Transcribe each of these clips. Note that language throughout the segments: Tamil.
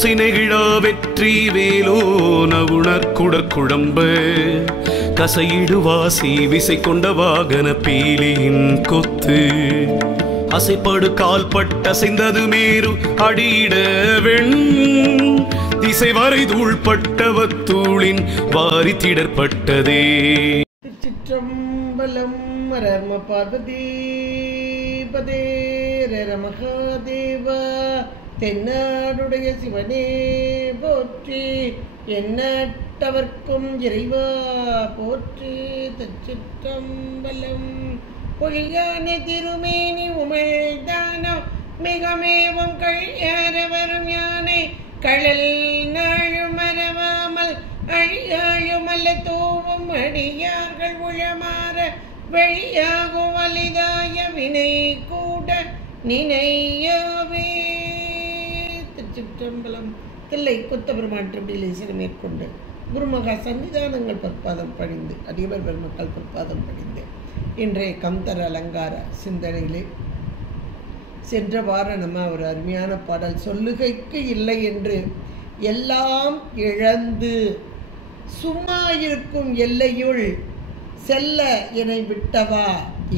ஓசை நெகிழா வெற்றி வேலோன உணர்குடற்குழம்ப கசையிடுவாசி விசை கொண்ட வாகன பீலியின் கொத்து அசைப்படு கால்பட்ட அசைந்தது மேரு அடியிட வெண் திசை வரை தூள்பட்டவத்தூளின் வாரி திடற்பட்டதே. திருச்சிற்றம்பலம். ரம பார்வதி பதே ரர மகாதேவா. தென்னாடுடைய சிவனே போற்றி, எண்ணற்றவர்க்கும் இறைவா போற்றி. திருச்சிற்றம்பலம். பொழியான திருமேனி உமிழ்தானோ மிகமேவும் கழியாரவரும் யானை கடல் நாழும் மறவாமல் அழியாழுமல்ல தூவும் அடியார்கள் உளமாற வெளியாகும் வலிதாய வினை கூட நினையவே. திருச்சிற்றம்பலம். தில்லை கொத்தபெருமான் திருப்பதியில் மேற்கொண்டு குருமகா சன்னிதானங்கள் பொற்பாதம் பணிந்து அடியவர் பெருமக்கள் பொற்பாதம் பணிந்து இன்றைய கந்தர அலங்கார சிந்தனையிலே சென்ற வாரம் நம்ம ஒரு அருமையான பாடல், சொல்லுகைக்கு இல்லை என்று எல்லாம் இழந்து சும்மா இருக்கும் எல்லையுள் செல்ல என விட்டவா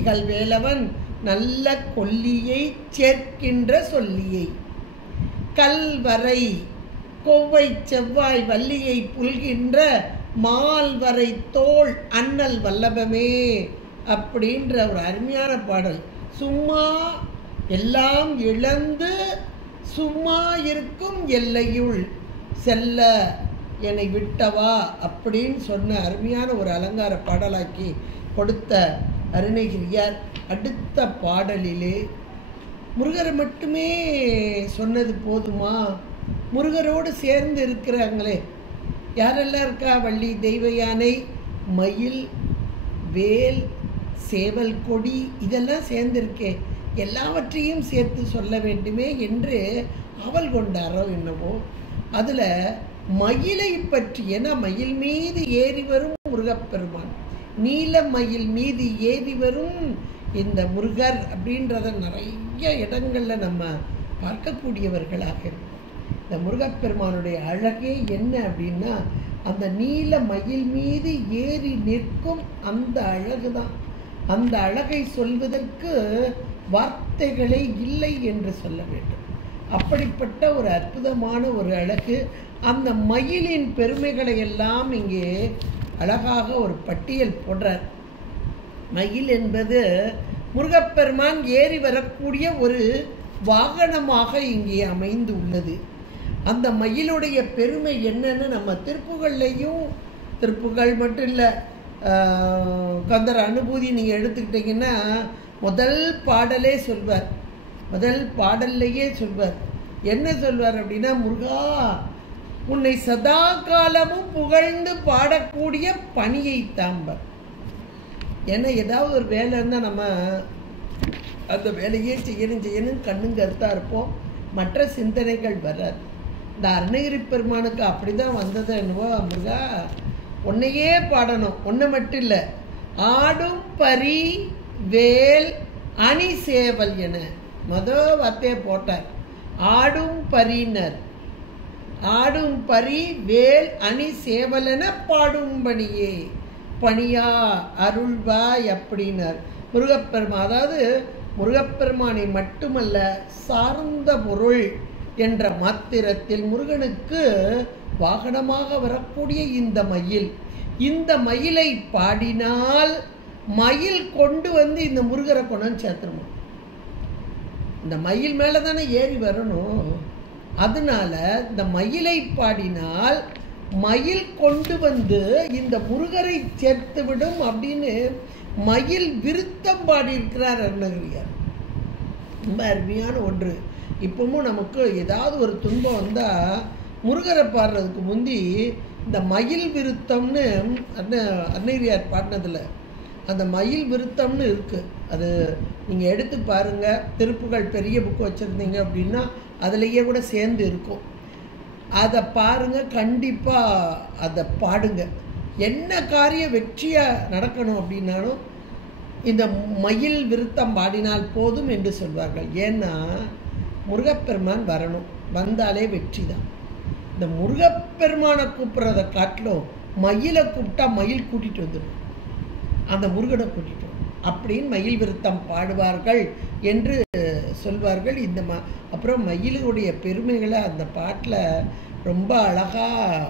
இகழ்வேலவன் நல்ல கொல்லியை சேர்க்கின்ற சொல்லியை கல்வரை கொவ்வை செவ்வாய் வள்ளியை புல்கின்ற மால்வரை தோள் அண்ணல் வல்லபமே அப்படின்ற ஒரு அருமையான பாடல். சும்மா எல்லாம் இழந்து சும்மா இருக்கும் எல்லையுள் செல்ல என்னை விட்டவா அப்படின்னு சொன்ன அருமையான ஒரு அலங்கார பாடலாக்கி கொடுத்த அருணகிரியார் அடுத்த பாடலிலே முருகரை மட்டுமே சொன்னது போதுமா, முருகரோடு சேர்ந்து இருக்கிறாங்களே யாரெல்லாம் இருக்கா, வள்ளி, தெய்வ யானை, மயில், வேல், சேவல் கொடி, இதெல்லாம் சேர்ந்திருக்கே, எல்லாவற்றையும் சேர்த்து சொல்ல வேண்டுமே என்று அவள் கொண்டாரோ என்னவோ. அதில் மயிலை பற்றி, ஏன்னா மயில் மீது ஏறி வரும் முருகப்பெருமான், நீல மயில் மீது ஏறி வரும் இந்த முருகர் அப்படின்றத நிறைய இடங்களில் நம்ம பார்க்கக்கூடியவர்களாக இருக்கும். இந்த முருகப்பெருமானுடைய அழகே என்ன அப்படின்னா, அந்த நீல மயில் மீது ஏறி நிற்கும் அந்த அழகு தான். அந்த அழகை சொல்வதற்கு வார்த்தைகளே இல்லை என்று சொல்ல வேண்டும். அப்படிப்பட்ட ஒரு அற்புதமான ஒரு அழகு. அந்த மயிலின் பெருமைகளை எல்லாம் இங்கே அழகாக ஒரு பட்டியல் போடுறார். மயில் என்பது முருகப்பெருமான் ஏறி வரக்கூடிய ஒரு வாகனமாக இங்கே அமைந்து உள்ளது. அந்த மயிலுடைய பெருமை என்னன்னு நம்ம திருப்புகள்லையும், திருப்புகள் மட்டும் இல்லை, கந்தர அனுபூதி நீங்கள் எடுத்துக்கிட்டிங்கன்னா முதல் பாடலே சொல்வார். முதல் பாடல்லையே சொல்வார். என்ன சொல்வார் அப்படின்னா, முருகா உன்னை சதா காலமும் புகழ்ந்து பாடக்கூடிய பணியை தாம்பர். ஏன்னா ஏதாவது ஒரு வேலை இருந்தால் நம்ம அந்த வேலையே செய்யணும் கண்ணுங்க கருத்தாக இருப்போம், மற்ற சிந்தனைகள் வராது. இந்த அருணகிரி பெருமானுக்கு அப்படி தான் வந்தது என்னவோ, முருகா உன்னையே பாடணும், ஒன்று மட்டும் இல்லை, ஆடும் பரி வேல் அணி சேவல் என முதல் வார்த்தையை போட்டார். ஆடும் பரினர், ஆடும் பரி வேல் அணி சேவலென பாடும் பணியே பணியா அருள்வாய் அப்படின்னார் முருகப்பெருமான். அதாவது முருகப்பெருமானை மட்டுமல்ல, சார்ந்த பொருள் என்ற மாத்திரத்தில் முருகனுக்கு வாகனமாக வரக்கூடிய இந்த மயில், இந்த மயிலை பாடினால் மயில் கொண்டு வந்து இந்த முருகரை கொண்டு சேர்த்துருமா. இந்த மயில் மேலே தானே ஏறி வரணும். அதனால இந்த மயிலை பாடினால் மயில் கொண்டு வந்து இந்த முருகரை சேர்த்து விடும் அப்படின்னு மயில் விருத்தம் பாடியிருக்கிறார் அருணகிரியார். ரொம்ப அருமையான ஒன்று. இப்பவும் நமக்கு ஏதாவது ஒரு துன்பம் வந்தால் முருகரை பாடுறதுக்கு முந்தி இந்த மயில் விருத்தம்னு அருணகிரியார் பாடினதில் அந்த மயில் விருத்தம்னு இருக்குது. அது நீங்கள் எடுத்து பாருங்கள், திருப்புகள் பெரிய புக்கு வச்சுருந்தீங்க அப்படின்னா அதுலேயே கூட சேர்ந்து இருக்கும். அதை பாருங்கள், கண்டிப்பாக அதை பாடுங்க. என்ன காரியம் வெற்றியாக நடக்கணும் அப்படின்னாலும் இந்த மயில் விருத்தம் பாடினால் போதும் என்று சொல்வார்கள். ஏன்னா முருகப்பெருமான் வரணும், வந்தாலே வெற்றி தான். இந்த முருகப்பெருமானை கூப்பிட்றத காட்டிலும் மயிலை கூப்பிட்டா மயில் கூட்டிகிட்டு வந்துடும், அந்த முருகனை கூட்டிகிட்டு வரும் அப்படின்னு மயில் விருத்தம் பாடுவார்கள் என்று சொல்வார்கள். இந்த அப்புறம் மயிலுடைய பெருமைகளை அந்த பாட்டில் ரொம்ப அழகாக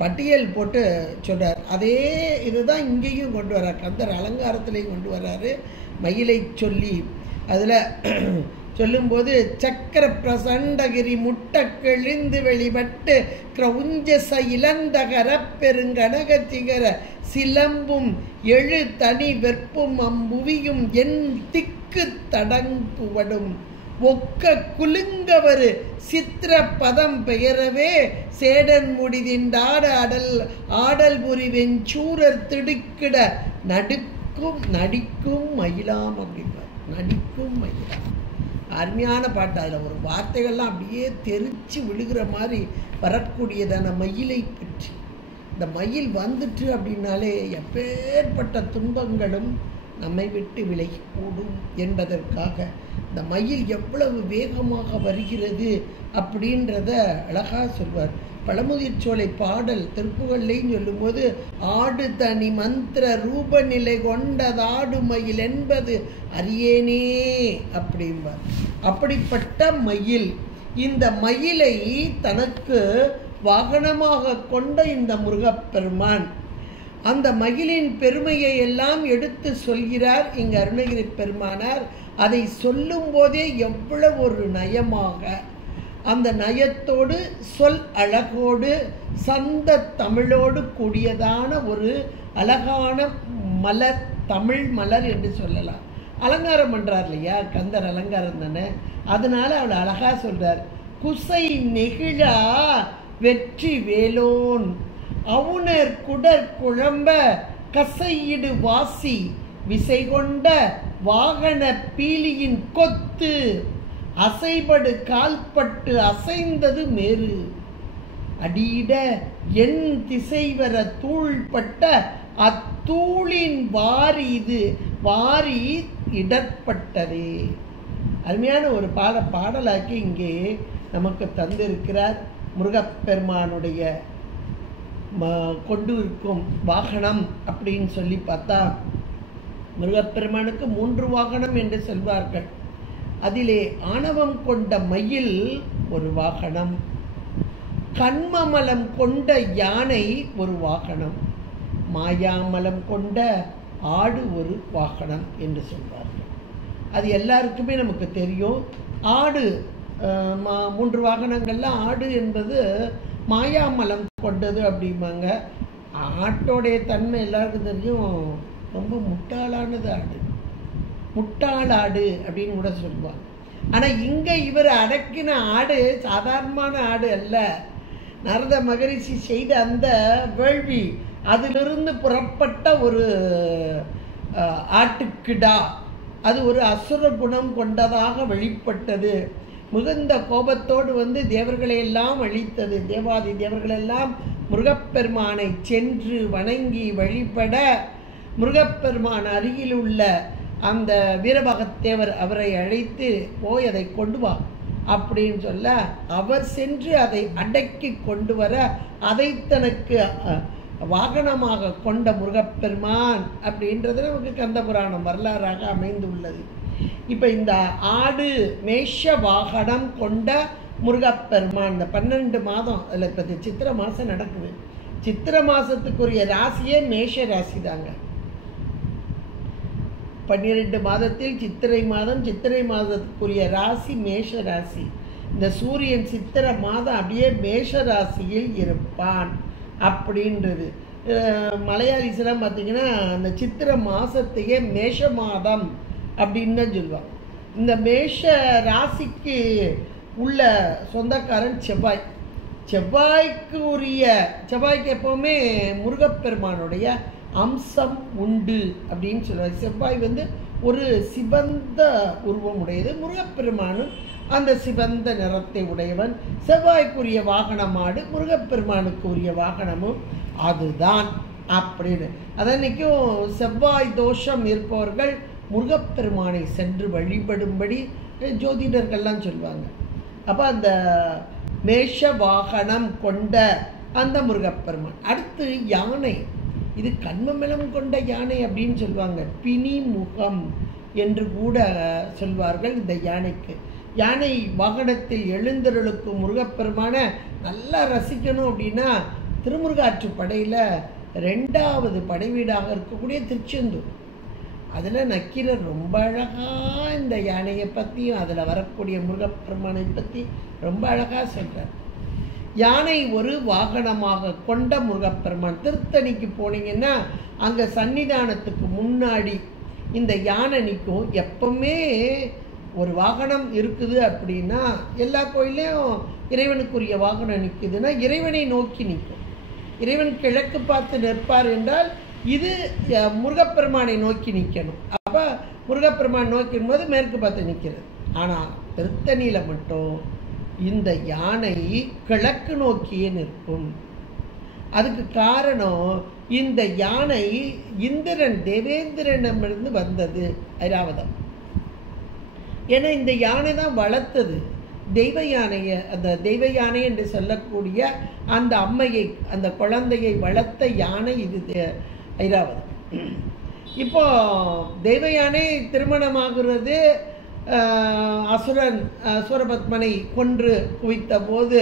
பட்டியல் போட்டு சொல்கிறார். அதே இதுதான் இங்கேயும் கொண்டு வர்றார், கந்தர் அலங்காரத்திலையும் கொண்டு வர்றாரு. மயிலை சொல்லி அதில் சொல்லும்போது சக்கர பிரசண்டகிரி முட்ட கிழிந்து வெளிப்பட்டு கிரௌஞ்சச இளந்தகர பெருங்கனக சிகர சிலம்பும் எழு தனி வெற்பும் அம்புவியும் என் திக்கு தடங்குவடும் ஒக்க குலுங்கவரு சித்திர பதம் பெயரவே சேடன் முடிதின்றாட ஆடல் புரி வெஞ்சூரர் திடுக்கிட நடிக்கும் மயிலாம் அப்படின்பார். நடிக்கும் மயிலாம் அருமையான பாட்டு. அதில் ஒரு வார்த்தைகள்லாம் அப்படியே தெரிச்சு விழுகிற மாதிரி வரக்கூடியதான மயிலை பற்றி. இந்த மயில் வந்துட்டு அப்படின்னாலே எப்பேற்பட்ட துன்பங்களும் நம்மை விட்டு விலகி கூடும் என்பதற்காக இந்த மயில் எவ்வளவு வேகமாக வருகிறது அப்படின்றத அழகாக சொல்வார். பழமுதிர்ச்சோலை பாடல் திருப்புகள்லையும் சொல்லும்போது ஆடு தனி மந்திர ரூபநிலை கொண்டதாடு மயில் என்பது அறியேனே அப்படிம்பார். அப்படிப்பட்ட மயில், இந்த மயிலை தனக்கு வாகனமாக கொண்ட இந்த முருகப்பெருமான் அந்த மயிலின் பெருமையை எல்லாம் எடுத்து சொல்கிறார் இங்கு அருணகிரி பெருமானார். அதை சொல்லும் போதே எவ்வளவு ஒரு நயமாக, அந்த நயத்தோடு சொல் அழகோடு சந்த தமிழோடு கூடியதான ஒரு அழகான மலர், தமிழ் மலர் என்று சொல்லலாம். அலங்காரம் பண்ணுறார் இல்லையா, கந்தர் அலங்காரம் தானே, அதனால அவளை அழகாக சொல்கிறார். குசை நெகிழா வெற்றி வேலோன் அவுணர் குடர் குழம்ப கசையிடு வாசி விசை கொண்ட வாகன பீலியின் கொத்து அசைபடு கால்பட்டு அசைந்தது மேறு அடியிட என் திசைவர தூள்பட்ட அத்தூளின் வாரி இடர்பட்டதே. அருமையான ஒரு பாடலாக்கி இங்கே நமக்கு தந்திருக்கிறார். முருகப்பெருமானுடைய கொண்டு இருக்கும் வாகனம் அப்படின்னு சொல்லி பார்த்தா முருகப்பெருமானுக்கு 3 வாகனம் என்று சொல்வார்கள். அதிலே ஆணவம் கொண்ட மயில் ஒரு வாகனம், கண்மமலம் கொண்ட யானை ஒரு வாகனம், மாயாமலம் கொண்ட ஆடு ஒரு வாகனம் என்று சொல்வார்கள். அது எல்லாருக்குமே நமக்கு தெரியும். ஆடு 3 வாகனங்கள்லாம் ஆடு என்பது மாயாமலம் கொண்டது அப்படிம்பாங்க. ஆட்டோடைய தன்மை எல்லாருக்கும் தெரியும், ரொம்ப முட்டாளானது ஆடு, முட்டாளாடு அப்படின்னு கூட சொல்லுவாங்க. ஆனால் இங்கே இவர் அடக்கின ஆடு சாதாரணமான ஆடு அல்ல. நரத மகரிஷி செய்த அந்த வேள்வி, அதிலிருந்து புறப்பட்ட ஒரு ஆட்டுக்கிடா, அது ஒரு அசுர குணம் கொண்டதாக வெளிப்பட்டது. மிகுந்த கோபத்தோடு தேவர்களை எல்லாம் அழித்தது. தேவாதி தேவர்களெல்லாம் முருகப்பெருமானை சென்று வணங்கி வழிபட முருகப்பெருமான் அருகில் உள்ள அந்த வீரபகத்தேவர் அவரை அழைத்து போய் அதை கொண்டு வா அப்படின்னு சொல்ல, அவர் சென்று அதை அடக்கி கொண்டு வர அதை தனக்கு வாகனமாக கொண்ட முருகப்பெருமான் அப்படின்றது நமக்கு கந்தபுராணம் வரலாறாக அமைந்துள்ளது. இப்போ இந்த ஆடு மேஷ வாகனம் கொண்ட முருகப்பெருமான் இந்த 12 மாதம், அதில் இப்போ சித்திரை மாதம் நடக்குது. சித்திரை மாதத்துக்குரிய ராசியே மேஷ ராசி தாங்க. 12 மாதத்தில் சித்திரை மாதத்துக்குரிய ராசி மேஷ ராசி. இந்த சூரியன் சித்திரை மாதம் அப்படியே மேஷ ராசியில் இருப்பான் அப்படின்றது. மலையாளிஸ்லாம் பார்த்திங்கன்னா அந்த சித்திரை மாதத்தையே மேஷ மாதம் அப்படின்னு தான் சொல்லுவாங்க. இந்த மேஷ ராசிக்கு உள்ள சொந்தக்காரன் செவ்வாய். செவ்வாய்க்கு எப்போவுமே முருகப்பெருமானுடைய அம்சம் உண்டு அப்படின்னு சொல்லுவாங்க. செவ்வாய் ஒரு சிவந்த உருவம் உடையது. முருகப்பெருமானும் அந்த சிவந்த நிறத்தை உடையவன். செவ்வாய்க்குரிய வாகனம் ஆடு, முருகப்பெருமானுக்கு உரிய வாகனமும் அதுதான் அப்படின்னு. அதன்னைக்கும் செவ்வாய் தோஷம் இருப்பவர்கள் முருகப்பெருமானை சென்று வழிபடும்படி ஜோதிடர்கள்லாம் சொல்லுவாங்க. அப்போ அந்த மேஷ வாகனம் கொண்ட அந்த முருகப்பெருமான். அடுத்து யானை, இது கண்மமலம் கொண்ட யானை அப்படின்னு சொல்லுவாங்க. பிணி முகம் என்று கூட சொல்வார்கள் இந்த யானைக்கு. யானை வாகனத்தில் எழுந்தருளுக்கும் முருகப்பெருமான நல்லா ரசிக்கணும் அப்படின்னா திருமுருகாற்றுப்படையில் 2வது படைவீடாக இருக்கக்கூடிய திருச்செந்தூர், அதில் நக்கீரர் ரொம்ப அழகாக இந்த யானையை பற்றியும் அதில் வரக்கூடிய முருகப்பெருமானை பற்றி ரொம்ப அழகாக சொல்கிறார். யானை ஒரு வாகனமாக கொண்ட முருகப்பெருமான். திருத்தணிக்கு போனீங்கன்னா அங்கே சன்னிதானத்துக்கு முன்னாடி இந்த யானை நிற்கும். எப்பவுமே ஒரு வாகனம் இருக்குது அப்படின்னா எல்லா கோயிலையும் இறைவனுக்குரிய வாகனம் நிற்குதுன்னா இறைவனை நோக்கி நிற்கும். இறைவன் கிழக்கு பார்த்து நிற்பார் என்றால் இது முருகப்பெருமானை நோக்கி நிற்கணும். அப்போ முருகப்பெருமான் நோக்கின் போது மேற்கு பார்த்து நிற்கிறது. ஆனால் திருத்தணியில் மட்டும் இந்த யானை கிழக்கு நோக்கியே நிற்கும். அதுக்கு காரணம் இந்த யானை இந்திரன் தேவேந்திரனிடமிருந்து வந்தது ஐராவதம். ஏன்னா இந்த யானை தான் வளர்த்தது தெய்வ யானையை. அந்த தெய்வ யானை என்று சொல்லக்கூடிய அந்த அம்மையை, அந்த குழந்தையை வளர்த்த யானை இது ஐராவதம். இப்போ தெய்வ யானை திருமணமாகிறது. அசுரன் சூரபத்மனை கொன்று குவித்த போது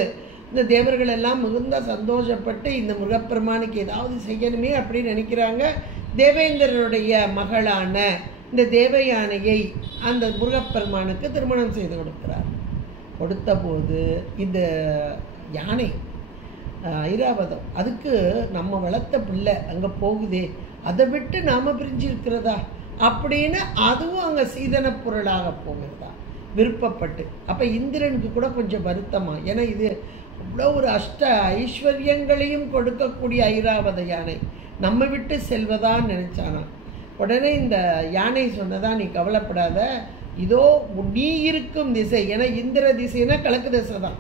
இந்த தேவர்கள் எல்லாம் மிகுந்த சந்தோஷப்பட்டு இந்த முருகப்பெருமானுக்கு ஏதாவது செய்யணுமே அப்படின்னு நினைக்கிறாங்க. தேவேந்திரனுடைய மகளான இந்த தேவயானையை அந்த முருகப்பெருமானுக்கு திருமணம் செய்து கொடுக்கிறார். கொடுத்த போது இந்த யானை ஐராவதம் அதுக்கு நம்ம வளர்த்த பிள்ளை அங்கே போகுதே, அதை விட்டு நாம் பிரிஞ்சு இருக்கிறதா அப்படின்னு அதுவும் அங்கே சீதன பொருளாக போகிறதா விருப்பப்பட்டு. அப்போ இந்திரனுக்கு கூட கொஞ்சம் வருத்தமா, ஏன்னா இது அவ்வளோ ஒரு அஷ்ட ஐஸ்வர்யங்களையும் கொடுக்கக்கூடிய ஐராவத யானை நம்ம விட்டு செல்வதான்னு நினச்சானா. உடனே இந்த யானை சொன்னதா, நீ கவலைப்படாத, இதோ நீ இருக்கும் திசை, ஏன்னா இந்திர திசைனா கிழக்கு திசை தான்,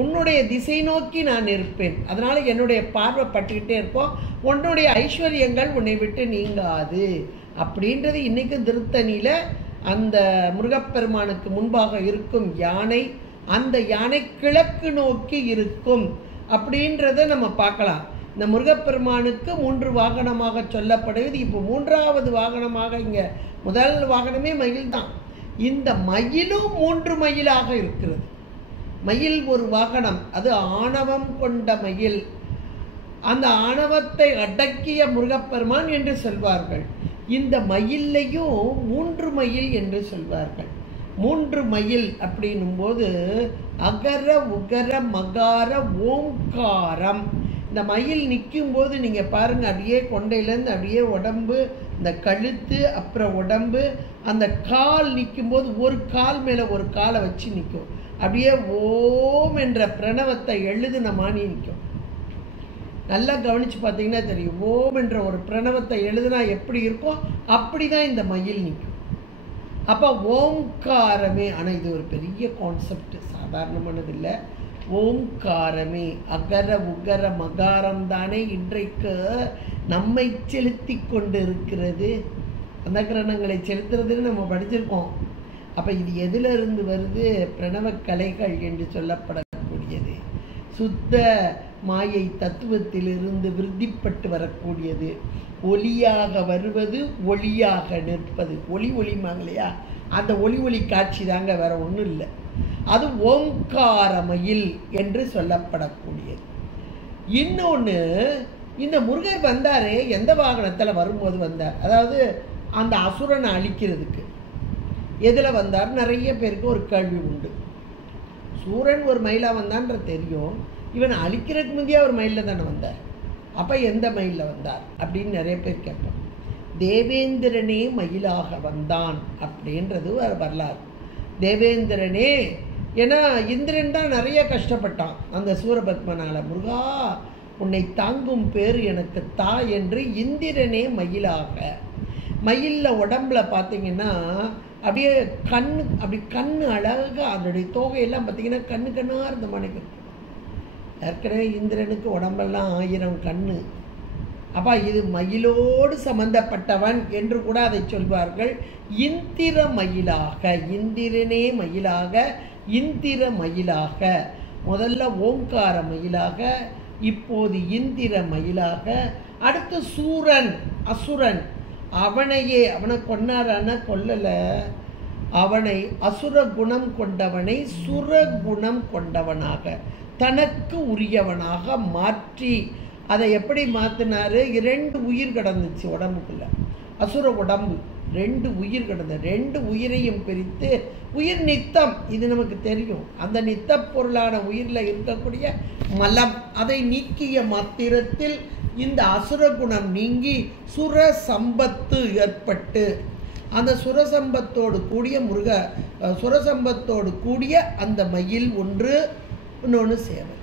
உன்னுடைய திசை நோக்கி நான் இருப்பேன். அதனால என்னுடைய பார்வை பட்டுக்கிட்டே இருப்போம், உன்னுடைய ஐஸ்வர்யங்கள் உன்னை விட்டு நீங்காது அப்படின்றது. இன்னைக்கு திருத்தணியில் அந்த முருகப்பெருமானுக்கு முன்பாக இருக்கும் யானை, அந்த யானை கிழக்கு நோக்கி இருக்கும் அப்படின்றத நம்ம பார்க்கலாம். இந்த முருகப்பெருமானுக்கு 3 வாகனமாக சொல்லப்படுவது. இப்போ 3வது வாகனமாக இங்கே முதல் வாகனமே மயில் தான். இந்த மயிலும் 3 மயிலாக இருக்கிறது. மயில் ஒரு வாகனம், அது ஆணவம் கொண்ட மயில். அந்த ஆணவத்தை அடக்கிய முருகப்பெருமான் என்று சொல்வார்கள். இந்த மயிலையும் 3 மயில் என்று சொல்வார்கள். 3 மயில் அப்படின்னும் போது அகர உகர மகார ஓம்காரம். இந்த மயில் நிற்கும் போது நீங்கள் பாருங்கள், அப்படியே கொண்டையிலேருந்து அப்படியே உடம்பு, இந்த கழுத்து, அப்புறம் உடம்பு, அந்த கால் நிற்கும் போது ஒரு கால் மேலே ஒரு காலை வச்சு நிற்கும். அப்படியே ஓம் என்ற பிரணவத்தை எழுதுன மாணி நிற்கும். நல்லா கவனித்து பார்த்தீங்கன்னா தெரியும், ஓம் என்ற ஒரு பிரணவத்தை எழுதுனா எப்படி இருக்கும் அப்படி தான் இந்த மயில் நிற்கும். அப்போ ஓம்காரமே, ஆனால் இது ஒரு பெரிய கான்செப்ட், சாதாரணமானது இல்லை. ஓம்காரமே அகர உகர மகாரம் தானே இன்றைக்கு நம்மை செலுத்தி கொண்டு இருக்கிறது. அந்த கிரணங்களை செலுத்துறதுன்னு நம்ம படிச்சிருக்கோம். அப்போ இது எதிலிருந்து வருது? பிரணவ கலைகள் என்று சொல்லப்படக்கூடியது. சுத்த மாயை தத்துவத்திலிருந்து விருத்திப்பட்டு வரக்கூடியது. ஒளியாக வருவது, ஒளியாக நிற்பது. ஒளி ஒளிமாங்களையா, அந்த ஒளி ஒளி காட்சி தாங்க, வேற ஒன்றும் இல்லை. அது ஓம்காரமயில் என்று சொல்லப்படக்கூடியது. இன்னொன்று, இந்த முருகர் வந்தாரே, எந்த வாகனத்தில் வரும்போது வந்தார்? அதாவது அந்த அசுரனை அழிக்கிறதுக்கு எதில் வந்தார்? நிறைய பேருக்கு ஒரு கேள்வி உண்டு. சூரன் ஒரு மயிலாக வந்தான்ற தெரியும், இவன் அழிக்கிறதுக்கு முந்தைய ஒரு மயிலில் தானே வந்தார். அப்போ எந்த மயிலில் வந்தார் அப்படின்னு நிறைய பேர் கேட்பான். தேவேந்திரனே மயிலாக வந்தான் அப்படின்றது ஒரு வரலாறு. தேவேந்திரனே, ஏன்னா இந்திரன் தான் நிறைய கஷ்டப்பட்டான் அந்த சூரபத்மனால. முருகா, உன்னை தாங்கும் பேர் எனக்கு தா என்று இந்திரனே மயிலாக. மயிலில் உடம்புல பார்த்தீங்கன்னா அப்படியே கண்ணு, அப்படி கண்ணு அழகாக, அதனுடைய தோகையெல்லாம் பார்த்தீங்கன்னா கண்ணாக இருந்த மனைக்கு. ஏற்கனவே இந்திரனுக்கு உடம்பெல்லாம் 1000 கண்ணு. அப்பா இது மயிலோடு சம்பந்தப்பட்டவன் என்று கூட அதை சொல்வார்கள். இந்திர மயிலாக, இந்திரனே மயிலாக, இந்திர மயிலாக முதல்ல ஓங்கார மயிலாக, இப்போது இந்திர மயிலாக, அடுத்து சூரன் அசுரன், அவனை கொன்னாரான கொல்லலை, அவனை அசுர குணம் கொண்டவனை சுரகுணம் கொண்டவனாக தனக்கு உரியவனாக மாற்றி, அதை எப்படி மாற்றினாரு? 2 உயிர் கிடந்துச்சு உடம்புக்குள்ள, அசுர உடம்பு 2 உயிர் கிடந்த 2 உயிரையும் பிரித்து உயிர் நித்தம், இது நமக்கு தெரியும். அந்த நித்த பொருளான உயிரில் இருக்கக்கூடிய மலம் அதை நீக்கிய மாத்திரத்தில் இந்த அசுரகுணம் நீங்கி சுர சம்பத்து ஏற்பட்டு, அந்த சுரசம்பத்தோடு கூடிய சுரசம்பத்தோடு கூடிய அந்த மயில் ஒன்று, இன்னொன்று சேவை,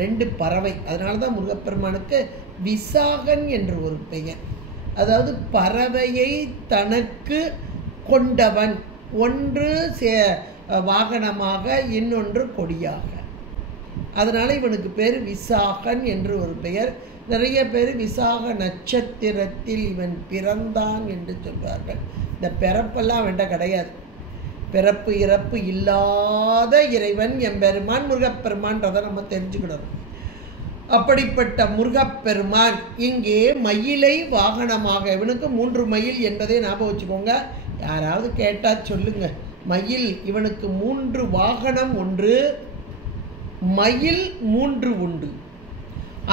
2 பறவை. அதனால தான் முருகப்பெருமானுக்கு விசாகன் என்று ஒரு பெயர். அதாவது பறவையை தனக்கு கொண்டவன், ஒன்று வாகனமாக, இன்னொன்று கொடியாக. அதனால் இவனுக்கு பேர் விசாகன் என்று ஒரு பெயர். நிறைய பேர் விசாக நட்சத்திரத்தில் இவன் பிறந்தான் என்று சொல்வார்கள். இந்த பிறப்பெல்லாம் அவன்கிட்ட கிடையாது. பிறப்பு இறப்பு இல்லாத இறைவன் எம்பெருமான் முருகப்பெருமான்றதை நம்ம தெரிஞ்சுக்கிடணும். அப்படிப்பட்ட முருகப்பெருமான் இங்கே மயிலை வாகனமாக, இவனுக்கு 3 மயில் என்பதை ஞாபகம் வச்சுக்கோங்க. யாராவது கேட்டால் சொல்லுங்க. மயில் இவனுக்கு 3 வாகனம் ஒன்று, மயில் 3 உண்டு.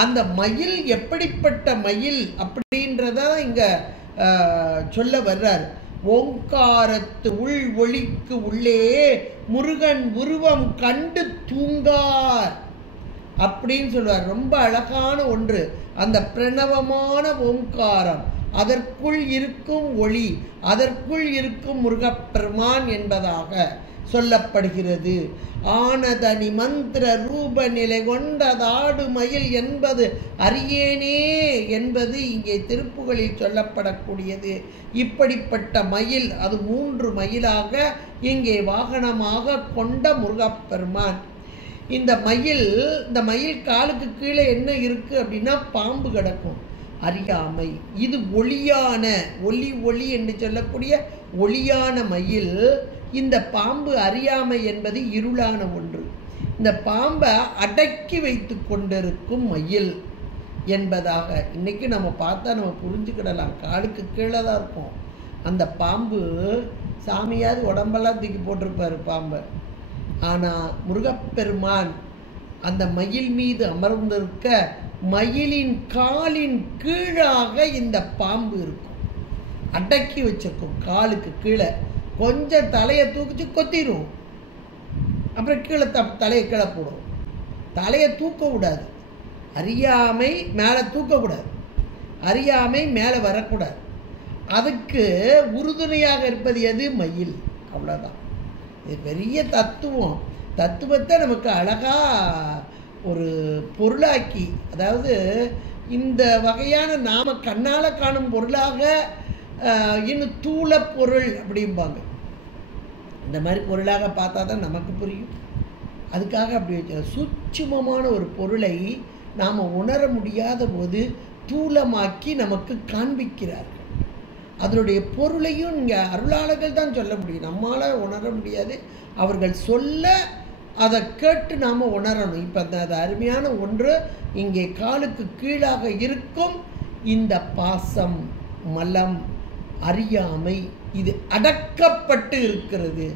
அந்த மயில் எப்படிப்பட்ட மயில் அப்படின்றத இங்க சொல்ல வர்றார். ஓங்காரத்து உள் ஒளிக்கு உள்ளே முருகன் உருவம் கண்டு தூங்கார் அப்படின்னு சொல்லுவார். ரொம்ப அழகான ஒன்று அந்த பிரணவமான ஓங்காரம், அதற்குள் இருக்கும் ஒளி, அதற்குள் இருக்கும் முருகப்பெருமான் என்பதாக சொல்லப்படுகிறது. ஆனதனி மந்திர ரூப நிலை கொண்டதாடு மயில் என்பது அறியேனே என்பது இங்கே திருப்புகளில் சொல்லப்படக்கூடியது. இப்படிப்பட்ட மயில், அது 3 மயிலாக இங்கே வாகனமாக கொண்ட முருகப்பெருமான். இந்த மயில் காலுக்கு கீழே என்ன இருக்கு அப்படின்னா பாம்பு கிடக்கும், அறியாமை. இது ஒளியான ஒளி என்று சொல்லக்கூடிய ஒளியான மயில். இந்த பாம்பு அறியாமை என்பது இருளான ஒன்று. இந்த பாம்பை அடக்கி வைத்து கொண்டிருக்கும் மயில் என்பதாக இன்னைக்கு நம்ம பார்த்தா நம்ம புரிஞ்சுக்கிடலாம். காலுக்கு கீழே தான் இருக்கும் அந்த பாம்பு. சாமியாவது உடம்பெல்லாம் தூக்கி போட்டிருப்பாரு பாம்பை. ஆனால் முருகப்பெருமான் அந்த மயில் மீது அமர்ந்திருக்க, மயிலின் காலின் கீழாக இந்த பாம்பு இருக்கும், அடக்கி வச்சிருக்கும். காலுக்கு கீழே கொஞ்சம் தலையை தூக்கிச்சு கொத்திடும், அப்புறம் கீழே தலையை கீழே போடும். தலையை தூக்க விடாது, அறியாமை மேலே தூக்கக்கூடாது, அறியாமை மேலே வரக்கூடாது. அதுக்கு உறுதுணையாக இருப்பது எது? மயில். அவ்வளோதான். இது பெரிய தத்துவத்தை நமக்கு அழகாக ஒரு பொருளாக்கி, அதாவது இந்த வகையான நாம் கண்ணால் காணும் பொருளாக இன்னும் தூள பொருள் அப்படிம்பாங்க. இந்த மாதிரி பொருளாக பார்த்தா தான் நமக்கு புரியும். அதுக்காக அப்படி வச்ச சூட்சுமமான ஒரு பொருளை நாம் உணர முடியாத போது தூளமாக்கி நமக்கு காண்பிக்கிறார்கள். அதனுடைய பொருளையும் இங்கே அருளாளர்கள் தான் சொல்ல முடியும், நம்மளால் உணர முடியாது. அவர்கள் சொல்ல அதை கேட்டு நாம் உணரணும். இப்போ அது அருமையான ஒன்று. இங்கே காலுக்கு கீழாக இருக்கும் இந்த பாசம், மலம், அறியாமை, இது அடக்கப்பட்டு இருக்கிறது.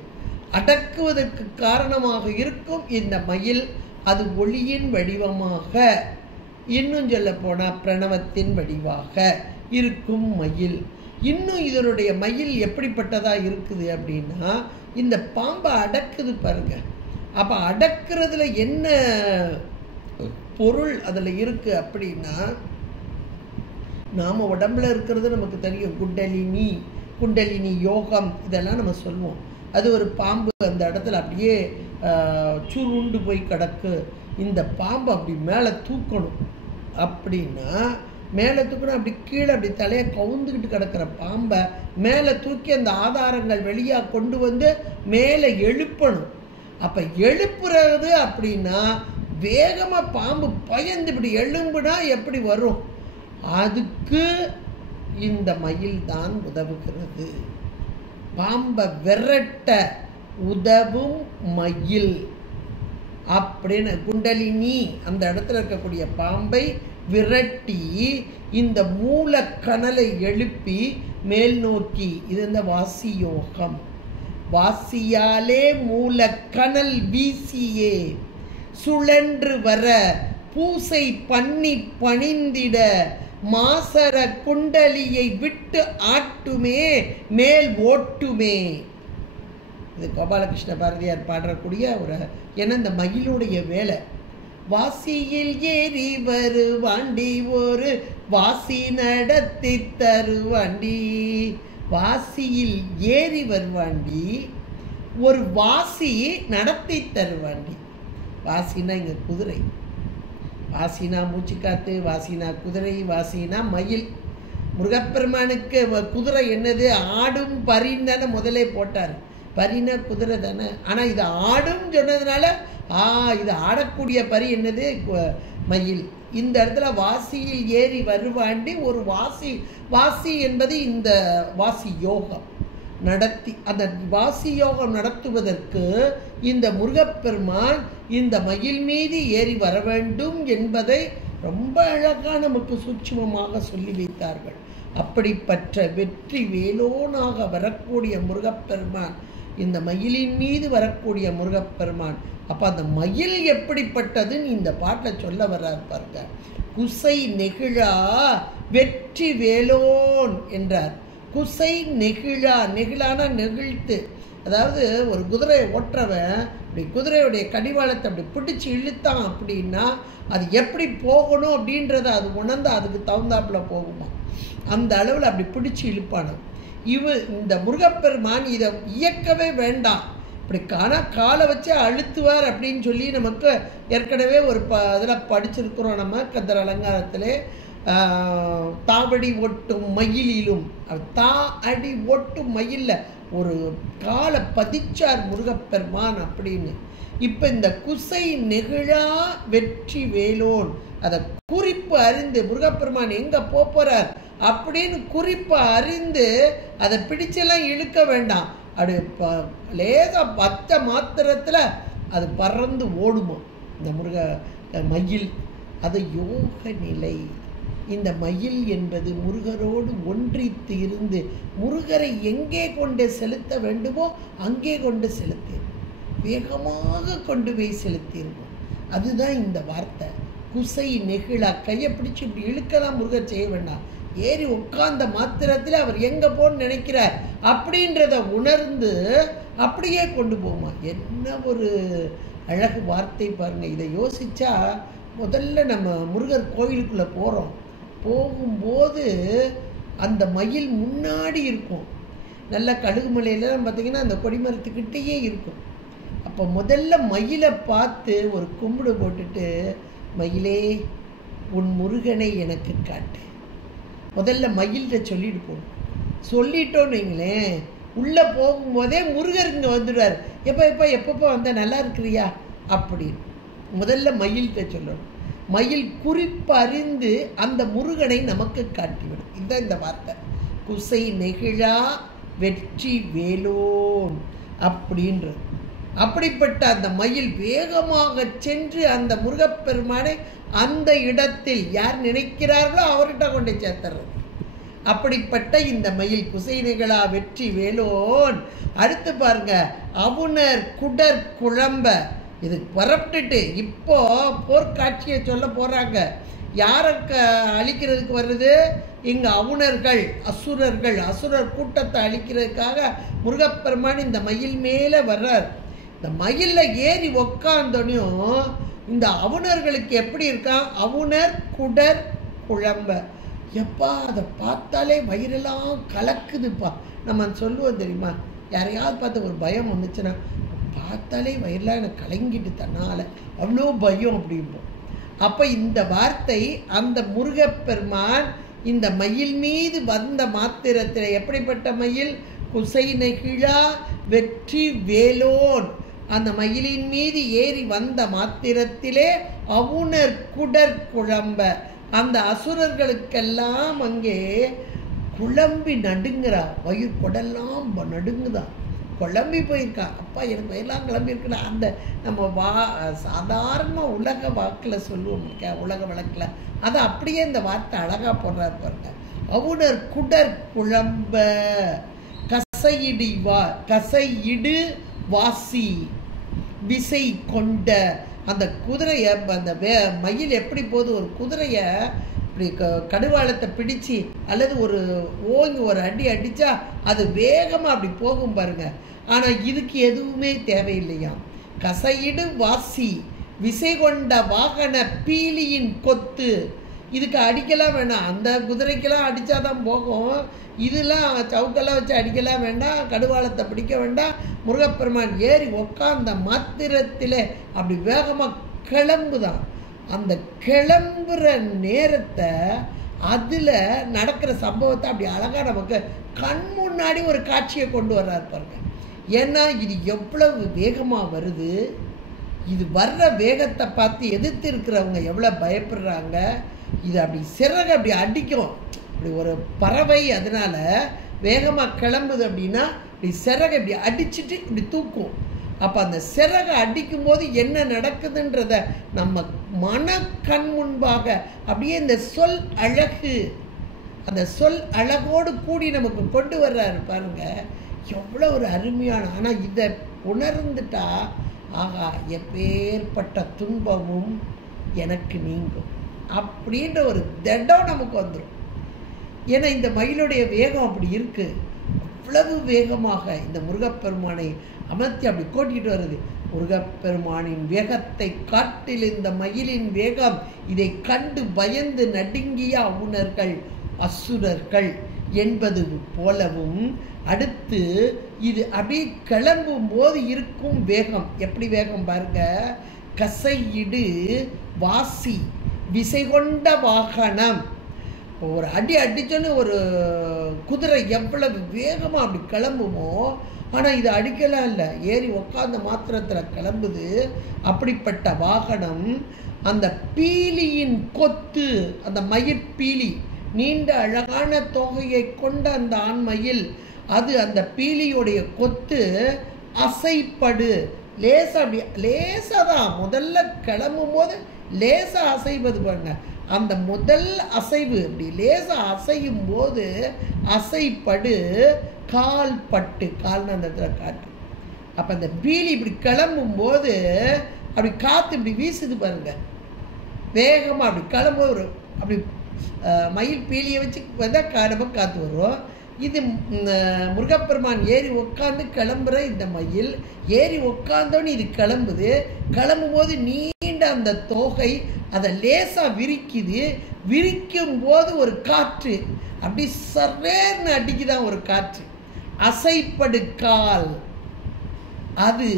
அடக்குவதற்கு காரணமாக இருக்கும் இந்த மயில். அது ஒளியின் வடிவமாக, இன்னும் சொல்ல போனால் பிரணவத்தின் வடிவாக இருக்கும் மயில். இன்னும் இதனுடைய மயில் எப்படிப்பட்டதாக இருக்குது அப்படின்னா, இந்த பாம்பை அடக்குது பாருங்க. அப்போ அடக்கிறதுல என்ன பொருள் அதில் இருக்குது அப்படின்னா, நாம் உடம்புல இருக்கிறது நமக்கு தெரியும். குண்டலினி யோகம் இதெல்லாம் நம்ம சொல்லுவோம். அது ஒரு பாம்பு அந்த இடத்துல அப்படியே சுருண்டு போய் கிடக்கு. இந்த பாம்பை அப்படி மேலே தூக்கணும் அப்படின்னா, மேலே தூக்கணும், அப்படி கீழே அப்படி தலையை கவுந்துக்கிட்டு கிடக்கிற பாம்பை மேலே தூக்கி அந்த ஆதாரங்கள் வெளியாக கொண்டு வந்து மேலே எழுப்பணும். அப்போ எழுப்புறது அப்படின்னா வேகமாக பாம்பு பயந்து இப்படி எழும்புனா எப்படி வரும்? அதுக்கு இந்த மயில் தான் உதவுகிறது. பாம்பை விரட்ட உதவும் மயில். அப்படின்னு குண்டலினி அந்த இடத்துல இருக்கக்கூடிய பாம்பை விரட்டி இந்த மூலக்கணலை எழுப்பி மேல் நோக்கி, இது இந்த வாசி யோகம். வாசியாலே மூலக்கணல் வீசியே சுழன்று வர பூசை பண்ணி பணிந்திட மாசர குண்டலியை விட்டு ஆட்டுமே மேல் ஓட்டுமே. இது கோபாலகிருஷ்ண பாரதியார் பாடக்கூடிய ஒரு, ஏன்னா இந்த மயிலுடைய வேலை. வாசியில் ஏறி வருவாண்டி ஒரு வாசி நடத்தி தருவாண்டி. வாசியில் ஏறி வருவாண்டி ஒரு வாசி நடத்தி தருவாண்டி. வாசினா இங்க குதிரை, வாசினா மூச்சுக்காத்து, வாசினா குதிரை, வாசினா மயில். முருகப்பெருமானுக்கு குதிரை என்னது? ஆடும் பரின்னு முதலே போட்டார். பரினா குதிரை தானே. ஆனால் இது ஆடும் சொன்னதுனால இது ஆடக்கூடிய பரி என்னது? மயில். இந்த இடத்துல வாசியில் ஏறி வருவாண்டி ஒரு வாசி. வாசி என்பது இந்த வாசி யோகம் நடத்தி, அந்த வாசி யோகம் நடத்துவதற்கு இந்த முருகப்பெருமான் இந்த மயில் மீது ஏறி வர வேண்டும் என்பதை ரொம்ப அழகாக நமக்கு சூட்சுமமாக சொல்லி வைத்தார்கள். அப்படிப்பட்ட வெற்றி வேலோனாக வரக்கூடிய முருகப்பெருமான், இந்த மயிலின் மீது வரக்கூடிய முருகப்பெருமான். அப்போ அந்த மயில் எப்படிப்பட்டதுன்னு இந்த பாட்டில் சொல்ல வர்றார் பாருங்க. குசை நெகிழா வெற்றி வேலோன் என்றார். குசை நெகிழா, நெகிழானா நெகிழ்த்து. அதாவது ஒரு குதிரையை ஓட்டுறவன் அப்படி குதிரையுடைய கடிவாளத்தை அப்படி பிடிச்சி இழுத்தான் அப்படின்னா அது எப்படி போகணும் அப்படின்றத அது உணர்ந்து அதுக்கு தகுந்தாப்புல போகுமா, அந்த அளவில் அப்படி பிடிச்சி இழுப்பான. இந்த முருகப்பெருமான் இதை இயக்கவே வேண்டாம், இப்படி காலை வச்சு அழுத்துவார் அப்படின்னு சொல்லி நமக்கு ஏற்கனவே ஒரு இதில் படிச்சிருக்கிறோம். நம்ம கந்தர் அலங்காரத்திலே தாவடி ஒட்டும் மயிலிலும், தா அடி ஒட்டும் மயிலில் ஒரு காலை பதிச்சார் முருகப்பெருமான் அப்படின்னு. இப்போ இந்த குசை நெகிழா வெற்றி வேலோன், அதை குறிப்பு அறிந்து முருகப்பெருமான் எங்கே போகிறார் அப்படின்னு குறிப்பை அறிந்து அதை பிடிச்செல்லாம் இழுக்க வேண்டாம். அப்படி லேசாக பச்சை மாத்திரத்தில் அது பறந்து ஓடுமா இந்த மயில். அது யோக நிலை. இந்த மயில் என்பது முருகரோடு ஒன்றித்து இருந்து முருகரை எங்கே கொண்டு செலுத்த வேண்டுமோ அங்கே கொண்டு செலுத்திடும், வேகமாக கொண்டு போய் செலுத்திடுவோம். அதுதான் இந்த வார்த்தை குசை நெகிழா. கையை பிடிச்சி இப்படி இழுக்கலாம் முருகர் செய்ய வேண்டாம், ஏறி உட்கார்ந்த மாத்திரத்தில் அவர் எங்கே போன்னு நினைக்கிறார் அப்படின்றத உணர்ந்து அப்படியே கொண்டு போமா. என்ன ஒரு அழகு வார்த்தை பாருங்க. இதை யோசிச்சா முதல்ல நம்ம முருகர் கோயிலுக்குள்ளே போகும்போது அந்த மயில் முன்னாடி இருக்கும். நல்ல கழுகுமலையிலாம் பார்த்தீங்கன்னா அந்த கொடிமரத்துக்கிட்டேயே இருக்கும். அப்போ முதல்ல மயிலை பார்த்து ஒரு கும்பிடு போட்டுட்டு, மயிலே உன் முருகனை எனக்கு காட்டு, முதல்ல மயில்கிட்ட சொல்லிட்டு போகணும். சொல்லிட்டோன்னு வைங்களேன், உள்ளே போகும்போதே முருகர் இங்கே வந்துடுவார். எப்பப்போ வந்தால் நல்லா இருக்கிறியா அப்படின்னு முதல்ல மயில்கிட்ட சொல்லணும். மயில் குறிப்பறிந்து அந்த முருகனை நமக்கு காட்டிவிடும். இதுதான் இந்த வார்த்தை குசை நெகிழா வெற்றி வேலோன் அப்படின்றது. அப்படிப்பட்ட அந்த மயில் வேகமாக சென்று அந்த முருகப்பெருமானை அந்த இடத்தில் யார் நினைக்கிறார்களோ அவர்கிட்ட கொண்டு சேர்த்துறது. அப்படிப்பட்ட இந்த மயில் குசை நெகிழா வெற்றி வேலோன். அடுத்து பாருங்க, அவுணர் குடர் குழம்ப. இது பரப்பிட்டு இப்போ போர்க்காட்சியை சொல்ல போகிறாங்க. யாரை அழிக்கிறதுக்கு வருது? இங்கே அவுணர்கள், அசுரர் கூட்டத்தை அழிக்கிறதுக்காக முருகப்பெருமான் இந்த மயில் மேலே வர்றார். இந்த மயிலில் ஏறி உக்காந்தோனையும் இந்த அவுணர்களுக்கு எப்படி இருக்கான்? அவுணர் குடர் குழம்ப. எப்பா அதை பார்த்தாலே வயிறெல்லாம் கலக்குதுப்பா. நம்ம சொல்லுவோம் தெரியுமா, யாரையாவது பார்த்து ஒரு பயம் வந்துச்சுன்னா பார்த்தாலே வயிறெல்லாம் எனக்கு கலங்கிட்டு தன்னால் அவ்வளோ பயம் அப்படிம்போம். அப்போ இந்த வார்த்தை அந்த முருகப்பெருமான் இந்த மயில் மீது வந்த மாத்திரத்தில், எப்படிப்பட்ட மயில்? குசை நெகிழா வெற்றி வேலோன். அந்த மயிலின் மீது ஏறி வந்த மாத்திரத்திலே அவுணர் குடர் குழம்ப. அந்த அசுரர்களுக்கெல்லாம் அங்கே குழம்பி நடுங்கிறா, வயிறு கொடெல்லாம் நடுங்குதான். குழம்பி போயிருக்கான். அப்பா எனக்கு எல்லாம் கிளம்பியிருக்குன்னா அந்த நம்ம சாதாரண உலக வாக்கில் சொல்லுவோம், உலக வழக்கில் அதை அப்படியே இந்த வார்த்தை அழகாக போடுறாரு பாருங்க. அவுணர் குடர் குழம்ப கசையிடு வாசி விசை கொண்ட அந்த குதிரையை, அந்த மயில் எப்படி போகுது, ஒரு குதிரையை இப்படி கடுவாளத்தை பிடிச்சி அல்லது ஒரு ஓங்கி ஒரு அடி அடித்தா அது வேகமாக அப்படி போகும் பாருங்க. ஆனால் இதுக்கு எதுவுமே தேவையில்லையாம். கசையிடு வாசி விசை கொண்ட வாகன பீலியின் கொத்து, இதுக்கு அடிக்கலாம் வேணாம், அந்த குதிரைக்கெல்லாம் அடித்தாதான் போகும், இதெல்லாம் சவுக்கெல்லாம் வச்சு அடிக்கலாம் வேண்டாம், கடுவாளத்தை பிடிக்க வேண்டாம். முருகப்பெருமான் ஏறி உக்காந்த மாத்திரத்தில் அப்படி வேகமாக கிளம்புதான். அந்த கிளம்புற நேரத்தை அதில் நடக்கிற சம்பவத்தை அப்படி அழகாக நமக்கு கண் முன்னாடி ஒரு காட்சியை கொண்டு வர்றாரு பாருங்க. ஏன்னா இது எவ்வளவு வேகமாக வருது, இது வர்ற வேகத்தை பார்த்து எதிர்த்து இருக்கிறவங்க எவ்வளோ பயப்படுறாங்க. இது அப்படி சிறகு அப்படி அடிக்கும், இப்படி ஒரு பறவை அதனால வேகமாக கிளம்புது அப்படின்னா இப்படி சிறகை இப்படி அடிச்சுட்டு இப்படி தூக்கும். அப்போ அந்த சிறகை அடிக்கும் போது என்ன நடக்குதுன்றத நம்ம மன கண் முன்பாக அப்படியே இந்த சொல் அழகு, அந்த சொல் அழகோடு கூடி நமக்கு கொண்டு வர்றாரு பாருங்க. எவ்வளோ ஒரு அருமையான, ஆனால் இதை உணர்ந்துட்டா ஆகா எப்பேற்பட்ட துன்பமும் எனக்கு நீங்கும் அப்படின்ற ஒரு திடம் நமக்கு வந்துடும். ஏன்னா இந்த மயிலுடைய வேகம் அப்படி இருக்கு. அவ்வளவு வேகமாக இந்த முருகப்பெருமானை அமர்த்தி அப்படி கோட்டிக்கிட்டு வருது. முருகப்பெருமானின் வேகத்தை காட்டில் இந்த மயிலின் வேகம், இதை கண்டு பயந்து நடுங்கிய அவுணர்கள் அசுரர்கள் என்பது போலவும், அடுத்து இது அப்படி கிளம்பும் போது இருக்கும் வேகம் எப்படி வேகம் பாருங்க. கசையிடு வாசி விசை கொண்ட வாகனம், ஒரு அடி அடிச்சோன்னு ஒரு குதிரை எவ்வளவு வேகமாக அப்படி கிளம்புமோ, ஆனால் இது அடிக்கலாம் இல்லை, ஏறி உக்காந்த மாத்திரத்தில் கிளம்புது. அப்படிப்பட்ட வாகனம் அந்த பீலியின் கொத்து, அந்த மயிர்பீலி, நீண்ட அழகான தொகையை கொண்ட அந்த ஆண்மயில், அது அந்த பீலியுடைய கொத்து அசைப்படு லேசாக அப்படி லேசாக தான் முதல்ல கிளம்பும் போது லேசாக அசைவது பாருங்க. அந்த முதல் அசைவு இப்படி லேசாக அசையும் போது அசைப்படு கால் பட்டு, கால்னு அந்த இடத்துல காற்று. அப்போ அந்த பீலி இப்படி கிளம்பும் போது அப்படி காற்று இப்படி வீசுது பாருங்க, வேகமாக அப்படி கிளம்பும். ஒரு அப்படி மயில் பீலியை வச்சு வந்தால் நம்ம காற்று வரும். இது முருகப்பெருமான் ஏறி உட்காந்து கிளம்புற இந்த மயில் ஏறி உட்காந்தோன்னு இது கிளம்புது. கிளம்பும் போது நீண்ட அந்த தோகை அதை லேசாக விரிக்குது. விரிக்கும் போது ஒரு காற்று அப்படி சர்வேர்னு அடிக்குதான் ஒரு காற்று, அசைப்படு கால். அது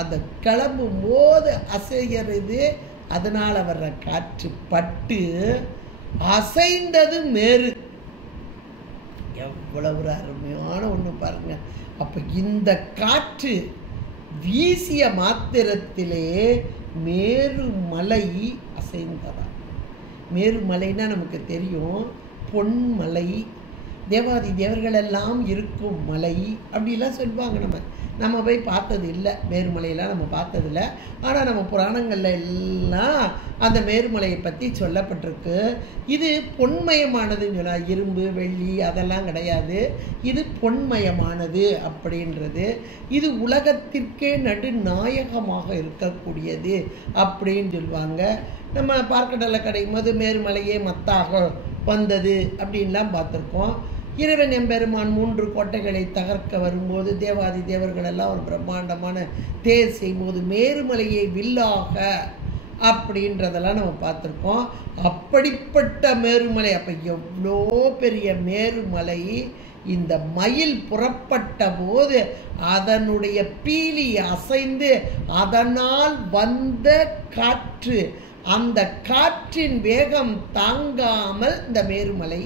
அந்த கிளம்பும் போது அசைகிறது, அதனால் வர்ற காற்று பட்டு அசைந்தது மேரு. எவ்வளவு ஒரு அருமையான ஒன்று பாருங்க. அப்போ இந்த காற்று வீசிய மாத்திரத்திலே மேருமலை அசைந்ததா. மேருமலைன்னா நமக்கு தெரியும், பொன்மலை, தேவாதி தேவர்களெல்லாம் இருக்கும் மலை அப்படிலாம் சொல்லுவாங்க. நம்ம போய் பார்த்தது இல்லை, மேருமலையெல்லாம் நம்ம பார்த்ததில்ல. ஆனால் நம்ம புராணங்களில் எல்லாம் அந்த மேருமலையை பற்றி சொல்லப்பட்டிருக்கு. இது பொன்மயமானதுன்னு சொன்னால், இரும்பு வெள்ளி அதெல்லாம் கிடையாது, இது பொன்மயமானது அப்படின்றது. இது உலகத்திற்கே நடுநாயகமாக இருக்கக்கூடியது அப்படின்னு சொல்லுவாங்க. நம்ம பார்க்கடலை கிடைக்கும் போது மேருமலையே மத்தாக வந்தது அப்படின்லாம் பார்த்துருக்கோம். இறைவன் எம்பெருமான் 3 கோட்டைகளை தகர்க்க வரும்போது தேவாதி தேவர்கள் எல்லாம் ஒரு பிரம்மாண்டமான தேர் செய்யும்போது மேருமலையை வில்லாக அப்படின்றதெல்லாம் நம்ம பார்த்துருக்கோம். அப்படிப்பட்ட மேருமலை, அப்போ எவ்வளோ பெரிய மேருமலை. இந்த மயில் புறப்பட்ட போது அதனுடைய பீலி அசைந்து அதனால் வந்த காற்று, அந்த காற்றின் வேகம் தாங்காமல் இந்த மேருமலை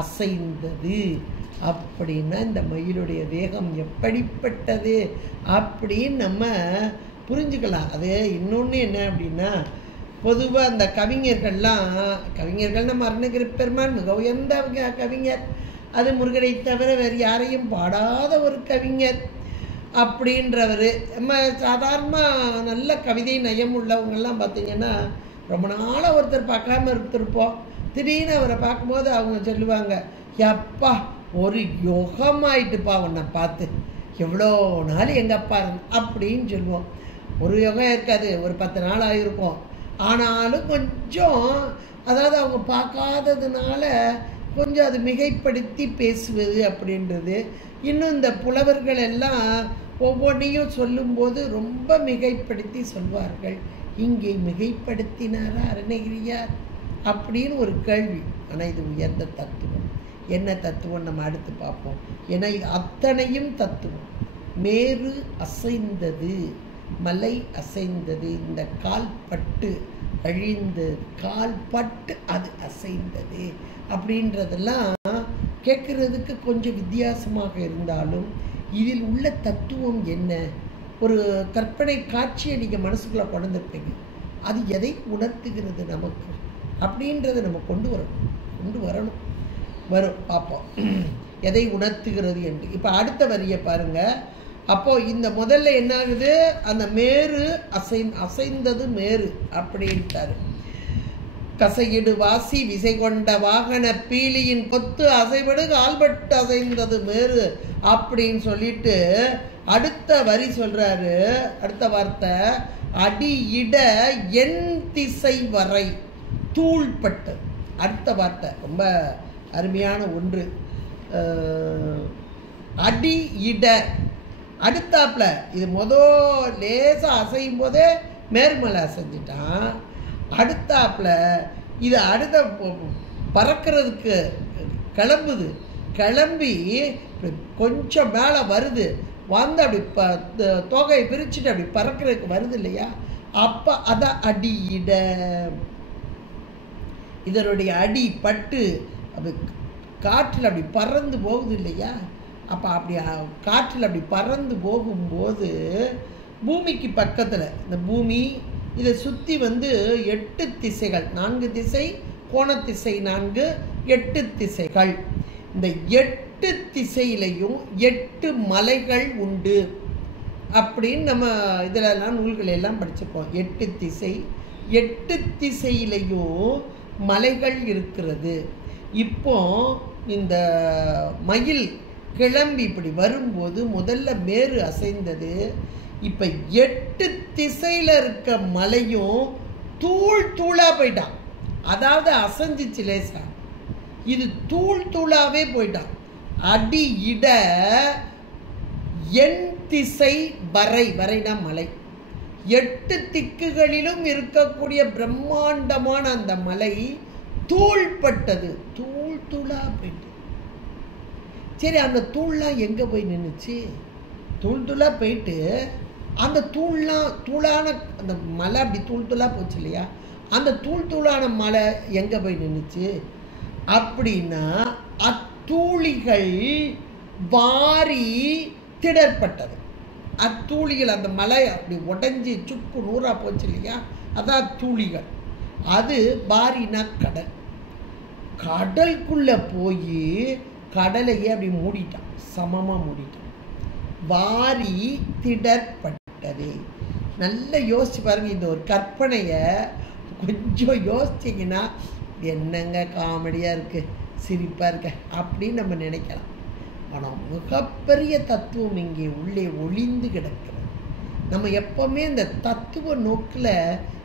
அசைந்தது. அப்படின்னா இந்த மயிலுடைய வேகம் எப்படிப்பட்டது அப்படின்னு நம்ம புரிஞ்சுக்கலாம். அது இன்னொன்று என்ன அப்படின்னா, பொதுவாக அந்த கவிஞர்கள் நம்ம அருணகிரி பெருமான் மிக உயர்ந்த கவிஞர், அது முருகனை தவிர வேறு யாரையும் பாடாத ஒரு கவிஞர். அப்படின்றவர். நம்ம சாதாரணமாக நல்ல கவிதை நயம் உள்ளவங்கெல்லாம் பார்த்திங்கன்னா ரொம்ப நாளாக ஒருத்தர் பார்க்காம இருந்திருப்போம். திடீர்னு அவரை பார்க்கும்போது அவங்க சொல்லுவாங்க, எப்பா ஒரு யுகமாயிட்டுப்பா உன்னை பார்த்து, எவ்வளோ நாள் எங்கள் அப்பா அப்படின்னு சொல்லுவோம். ஒரு யுகம் இருக்காது, ஒரு 10 நாள் ஆகிருக்கும். ஆனாலும் கொஞ்சம் அதாவது அவங்க பார்க்காததுனால கொஞ்சம் அது மிகைப்படுத்தி பேசுவது அப்படின்றது. இன்னும் இந்த புலவர்கள் எல்லாம் ஒவ்வொன்றையும் சொல்லும்போது ரொம்ப மிகைப்படுத்தி சொல்வார்கள். இங்கே மிகைப்படுத்தினாரா அருணகிரியார் அப்படின்னு ஒரு கேள்வி. ஆனால் இது உயர்ந்த தத்துவம். என்ன தத்துவம் நம்ம அடுத்து பார்ப்போம். ஏன்னா இது அத்தனையும் தத்துவம். மேரு அசைந்தது, மலை அசைந்தது, இந்த கால் பட்டு அழிந்தது, கால் பட்டு அது அசைந்தது அப்படின்றதெல்லாம் கேட்குறதுக்கு கொஞ்சம் வித்தியாசமாக இருந்தாலும் இதில் உள்ள தத்துவம் என்ன? ஒரு கற்பனை காட்சியை நீங்கள் மனசுக்குள்ளே கொண்டிருப்பீங்க. அது எதை உணர்த்துகிறது நமக்கு அப்படின்றத நம்ம கொண்டு வரணும். வரும் பார்ப்போம் எதை உணர்த்துகிறது என்று. இப்போ அடுத்த வரியை பாருங்கள். அப்போது இந்த முதல்ல என்ன ஆகுது, அந்த மேரு அசைந்தது மேரு அப்படின்ட்டாரு. கசையிடு வாசி விசை கொண்ட வாகன பீலியின் கொத்து அசைபடு கால்பட்டு அசைந்தது மேரு அப்படின்னு சொல்லிட்டு அடுத்த வரி சொல்றாரு. அடுத்த வார்த்தை அடியிட என் திசை வரை தூள்பட்டு. அடுத்த வார்த்தை ரொம்ப அருமையான ஒன்று. அடியிட அடுத்தாப்புல இது லேசாக அசையும் போதே மேர்மலை அசைஞ்சிட்டான். அடுத்தாப்புல இது அடுத்த பறக்கிறதுக்கு கிளம்புது, கிளம்பி கொஞ்சம் மேலே வருது, வந்து அப்படி தொகையை பிரிச்சுட்டு அப்படி பறக்கிறதுக்கு வருது இல்லையா, அப்போ அதான் அடியிட. இதனுடைய அடி பட்டு அப்படி காற்றில் அப்படி பறந்து போகுது இல்லையா. அப்போ அப்படி காற்றில் அப்படி பறந்து போகும்போது பூமிக்கு பக்கத்தில் இந்த பூமி இதை சுற்றி 8 திசைகள், 4 திசை, கோணத்திசை 4, 8 திசைகள். இந்த 8 திசையிலையும் 8 மலைகள் உண்டு அப்படின்னு நம்ம இதிலெல்லாம் நூல்கள் எல்லாம் படிச்சிருக்கோம். 8 திசை, 8 திசையிலையும் மலைகள் இருக்கிறது. இப்போ இந்த மயில் கிளம்பி இப்படி வரும்போது முதல்ல மேரு அசைந்தது. இப்போ 8 திசையில் இருக்க மலையும் தூளாக போயிட்டான். அதாவது அசைஞ்சிச்சு லேசா, இது தூளாவே போயிட்டான். அடி இட என் திசை வரைனா மலை, 8 திக்குகளிலும் இருக்கக்கூடிய பிரம்மாண்டமான அந்த மலை தூள்பட்டது, தூளா போயிட்டு. சரி, அந்த தூள்லாம் எங்கே போய் நின்றுச்சு? தூளாக போயிட்டு அந்த தூளான அந்த மலை அப்படி தூளாக போச்சு இல்லையா, அந்த தூளான மலை எங்கே போய் நின்றுச்சு அப்படின்னா அத்தூளிகள் வாரி திடற்பட்டது. அத்தூளிகள் அந்த மலை அப்படி உடஞ்சி சுக்கு நூறாக போச்சு இல்லையா, அதான் தூளிகள். அது வாரினா கடல். கடலுக்குள்ளே போய் கடலையே அப்படி மூடிட்டான், சமமாக மூடிட்டான். வாரி திடற்பட்டது. நல்லா யோசிச்சு பாருங்க. இந்த ஒரு கற்பனையை கொஞ்சம் யோசிச்சிங்கன்னா என்னங்க காமெடியாக இருக்குது, சிரிப்பாக இருக்க அப்படின்னு நம்ம நினைக்கலாம். ஆனால் மிகப்பெரிய தத்துவம் இங்கே உள்ளே ஒளிந்து கிடக்கிறது. நம்ம எப்போவுமே இந்த தத்துவ நோக்கில்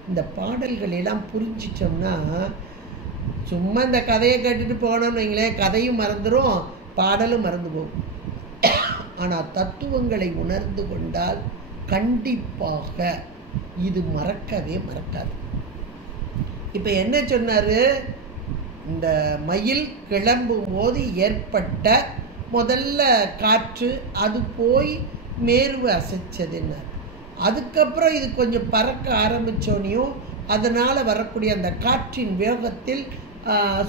இந்த பாடல்கள் எல்லாம் புரிஞ்சிட்டோம்னா, சும்மா இந்த கதையை கேட்டுட்டு போகணும்னு வைங்களேன், கதையும் மறந்துடும், பாடலும் மறந்து போகும். ஆனால் தத்துவங்களை உணர்ந்து கொண்டால் கண்டிப்பாக இது மறக்கவே மறக்காது. இப்போ என்ன சொன்னார், இந்த மயில் கிளம்பும் போது ஏற்பட்ட முதல்ல காற்று அது போய் மேருவை அசைச்சதுன்னார். அதுக்கப்புறம் இது கொஞ்சம் பறக்க ஆரம்பித்தோனையும் அதனால் வரக்கூடிய அந்த காற்றின் வேகத்தில்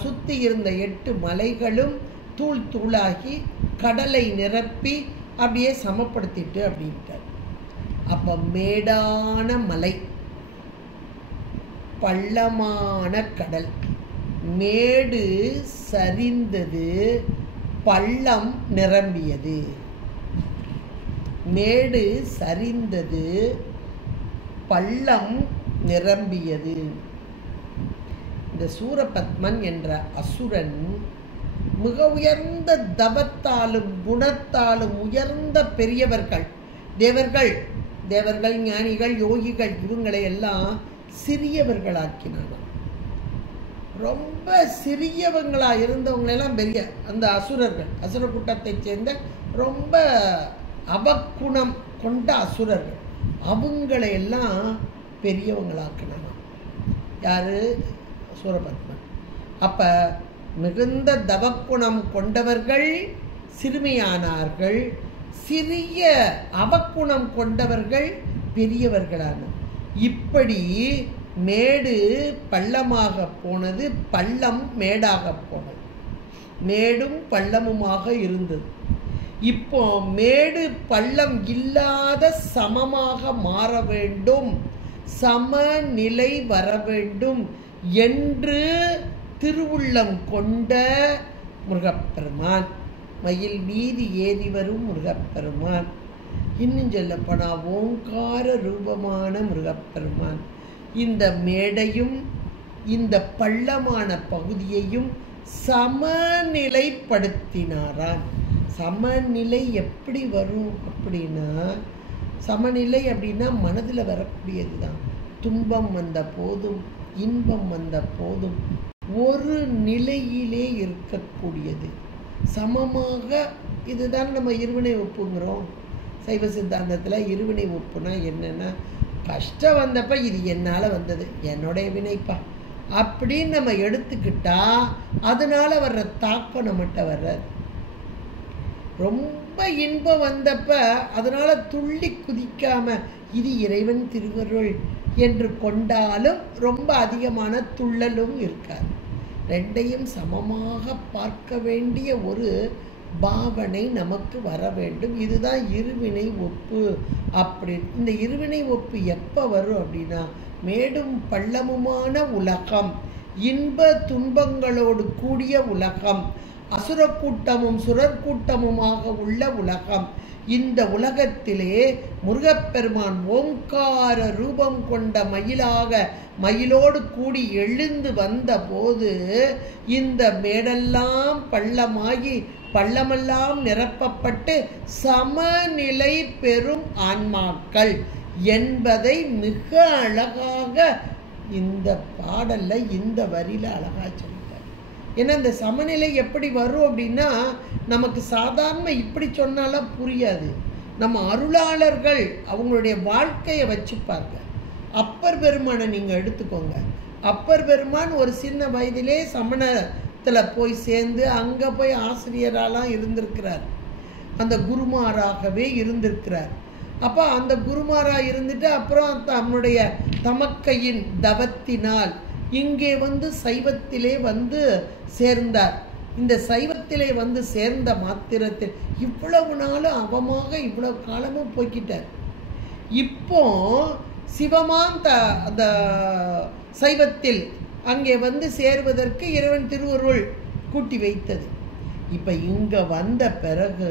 சுற்றி இருந்த 8 மலைகளும் தூளாகி கடலை நிரப்பி அப்படியே சமப்படுத்திட்டு அப்படின்ட்டார். அப்போ மேடான மலை, பள்ளமான கடல், மேடு சரிந்தது, பள்ளம் நிரம்பியது. மேடு சரிந்தது, பள்ளம் நிரம்பியது. இந்த சூரபத்மன் என்ற அசுரன் மிக உயர்ந்த தவத்தாலும் குணத்தாலும் உயர்ந்த பெரியவர்கள், தேவர்கள், ஞானிகள், யோகிகள், இவங்களை எல்லாம் சிறியவர்களாக்கினான். ரொம்ப சிறியவங்களா இருந்தவங்களெல்லாம் பெரிய அந்த அசுரர்கள், அசுர கூட்டத்தை சேர்ந்த ரொம்ப அவக்குணம் கொண்ட அசுரர்கள், அவங்களை எல்லாம் பெரியவங்களாக்கினான். யாரு? சூரபத்மன். அப்ப மிகுந்த தவக்குணம் கொண்டவர்கள் சிறுமியானார்கள், சிறிய அவக்குணம் கொண்டவர்கள் பெரியவர்களான. இப்படி மேடு பள்ளமாக போனது, பள்ளம் மேடாக போனது. மேடும் பள்ளமுமாக இருந்தது. இப்போ மேடு பள்ளம் இல்லாத சமமாக மாற வேண்டும், சமநிலை வர வேண்டும் என்று திருவுள்ளம் கொண்ட முருகப்பெருமான், மயில் மீது ஏறி வரும் முருகப்பெருமான், இன்னும் சொல்லப்போனா ஓங்கார ரூபமான முருகப்பெருமான் இந்த மேடையும் இந்த பள்ளமான பகுதியையும் சமநிலைப்படுத்தினாராம். சமநிலை எப்படி வரும் அப்படின்னா, சமநிலை அப்படின்னா மனதில் வரக்கூடியது தான். துன்பம் வந்த போதும் இன்பம் வந்த போதும் ஒரு நிலையிலே இருக்கக்கூடியது, சமமாக. இதுதான் நம்ம இருவினை ஒப்புங்கிறோம். சைவ சித்தாந்தத்தில் இருவினை ஒப்புனா என்னென்னா, கஷ்டம் வந்தப்ப இது என்னால் வந்தது, என்னுடைய வினைப்பா அப்படின்னு நம்ம எடுத்துக்கிட்டா அதனால வர்ற தாக்கம் நம்மகிட்ட வர்றது. ரொம்ப இன்பம் வந்தப்ப அதனால துள்ளி குதிக்காம இது இறைவன் திருவருள் என்று கொண்டாலும் ரொம்ப அதிகமான துள்ளலும் இருக்காது. ரெண்டையும் சமமாக பார்க்க வேண்டிய ஒரு பாவனை நமக்கு வர வேண்டும். இதுதான் இருவினை ஒப்பு. அப்படி இந்த இருவினை ஒப்பு எப்போ வரும் அப்படின்னா, மேடும் பள்ளமுமான உலகம், இன்ப துன்பங்களோடு கூடிய உலகம், அசுர கூட்டமும் சுரர்கூட்டமுமாக உள்ள உலகம். இந்த உலகத்திலே முருகப்பெருமான் ஓங்கார ரூபம் கொண்ட மயிலாக மயிலோடு கூடி எழுந்து வந்த போது இந்த மேடெல்லாம் பள்ளமாகி பள்ளமெல்லாம் நிரப்பப்பட்டு சமநிலை பெறும் ஆன்மாக்கள் என்பதை மிக அழகாக இந்த பாடல்ல இந்த வரியில அழகா சொல்லிட்டார். ஏன்னா இந்த சமநிலை எப்படி வரும் அப்படின்னா, நமக்கு சாதாரண இப்படி சொன்னாலும் புரியாது. நம்ம அருளாளர்கள் அவங்களுடைய வாழ்க்கையை வச்சுப்பாங்க. அப்பர் பெருமானை நீங்க எடுத்துக்கோங்க. அப்பர் பெருமான் ஒரு சின்ன வயதிலே சமணத்தில் போய் சேர்ந்து அங்கே போய் ஆசிரியராலாம் இருந்திருக்கிறார், அந்த குருமாராகவே இருந்திருக்கிறார். அப்போ அந்த குருமாரா இருந்துட்டு அப்புறம் தன்னுடைய தமக்கையின் தவத்தினால் இங்கே வந்து சைவத்திலே வந்து சேர்ந்தார். இந்த சைவத்திலே வந்து சேர்ந்த மாத்திரத்தில் இவ்வளவு நாளும் அவமாக இவ்வளவு காலமும் போய்கிட்டார். இப்போ சிவமான் அந்த சைவத்தில் அங்கே வந்து சேர்வதற்கு இறைவன் திருவருள் கூட்டி வைத்தது. இப்போ இங்கே வந்த பிறகு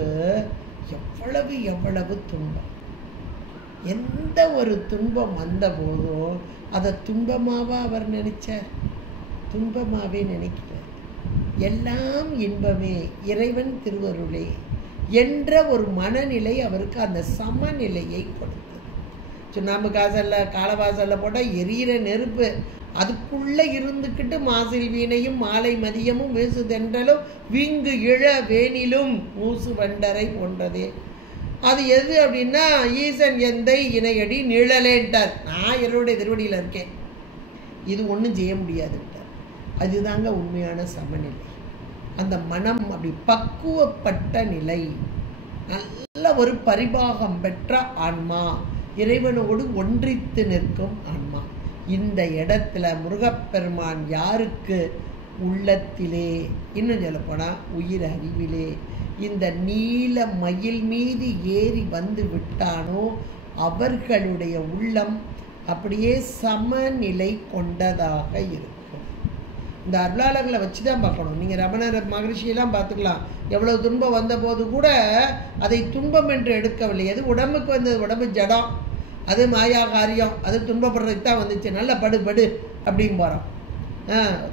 எவ்வளவு துன்பம், எந்த ஒரு துன்பம் வந்த போதும் அதை துன்பமாவா அவர் நினைச்சார்? துன்பமாவே நினைக்கிறார். எல்லாம் இன்பமே, இறைவன் திருவருளே என்ற ஒரு மனநிலை அவருக்கு அந்த சமநிலையை கொடுத்தது. சுண்ணாம்பு காசல்ல காலவாசல்ல போட்டால் எரியிற நெருப்பு, அதுக்குள்ளே இருந்துக்கிட்டு மாசில் வீணையும் மாலை மதியமும் வீசுதென்றலும் வீங்கு இழ வேணிலும் மூசு வண்டரை போன்றதே. அது எது அப்படின்னா, ஈசன் எந்தை இணையடி நிழலேன்ட்டார். நான் என்னுடைய திருவடியில் இருக்கேன், இது ஒன்றும் செய்ய முடியாதுன்ட்டார். அதுதாங்க உண்மையான சமநிலை. அந்த மனம் அப்படி பக்குவப்பட்ட நிலை, நல்ல ஒரு பரிபாகம் பெற்ற ஆன்மா, இறைவனோடு ஒன்றித்து நிற்கும் ஆன்மா. இந்த இடத்துல முருகப்பெருமான் யாருக்கு? உள்ளத்திலே, இன்னும் சொல்லப்போனால் உயிர் அறிவிலே இந்த நீல மயில் மீது ஏறி வந்து விட்டானோ அவர்களுடைய உள்ளம் அப்படியே சமநிலை கொண்டதாக இருக்கும். இந்த அருளாளர்களை வச்சு தான் பார்க்கணும். நீங்கள் ரமணர் மகரிஷியெல்லாம் பார்த்துக்கலாம். எவ்வளோ துன்பம் வந்த போது கூட அதை துன்பம் என்று எடுக்கவில்லை. எது உடம்புக்கு வந்தது, உடம்பு ஜடம், அது மாயா காரியம், அது துன்பப்படுறதுக்கு தான் வந்துச்சு. நல்லா படு படு அப்படின்னு போகிறோம்.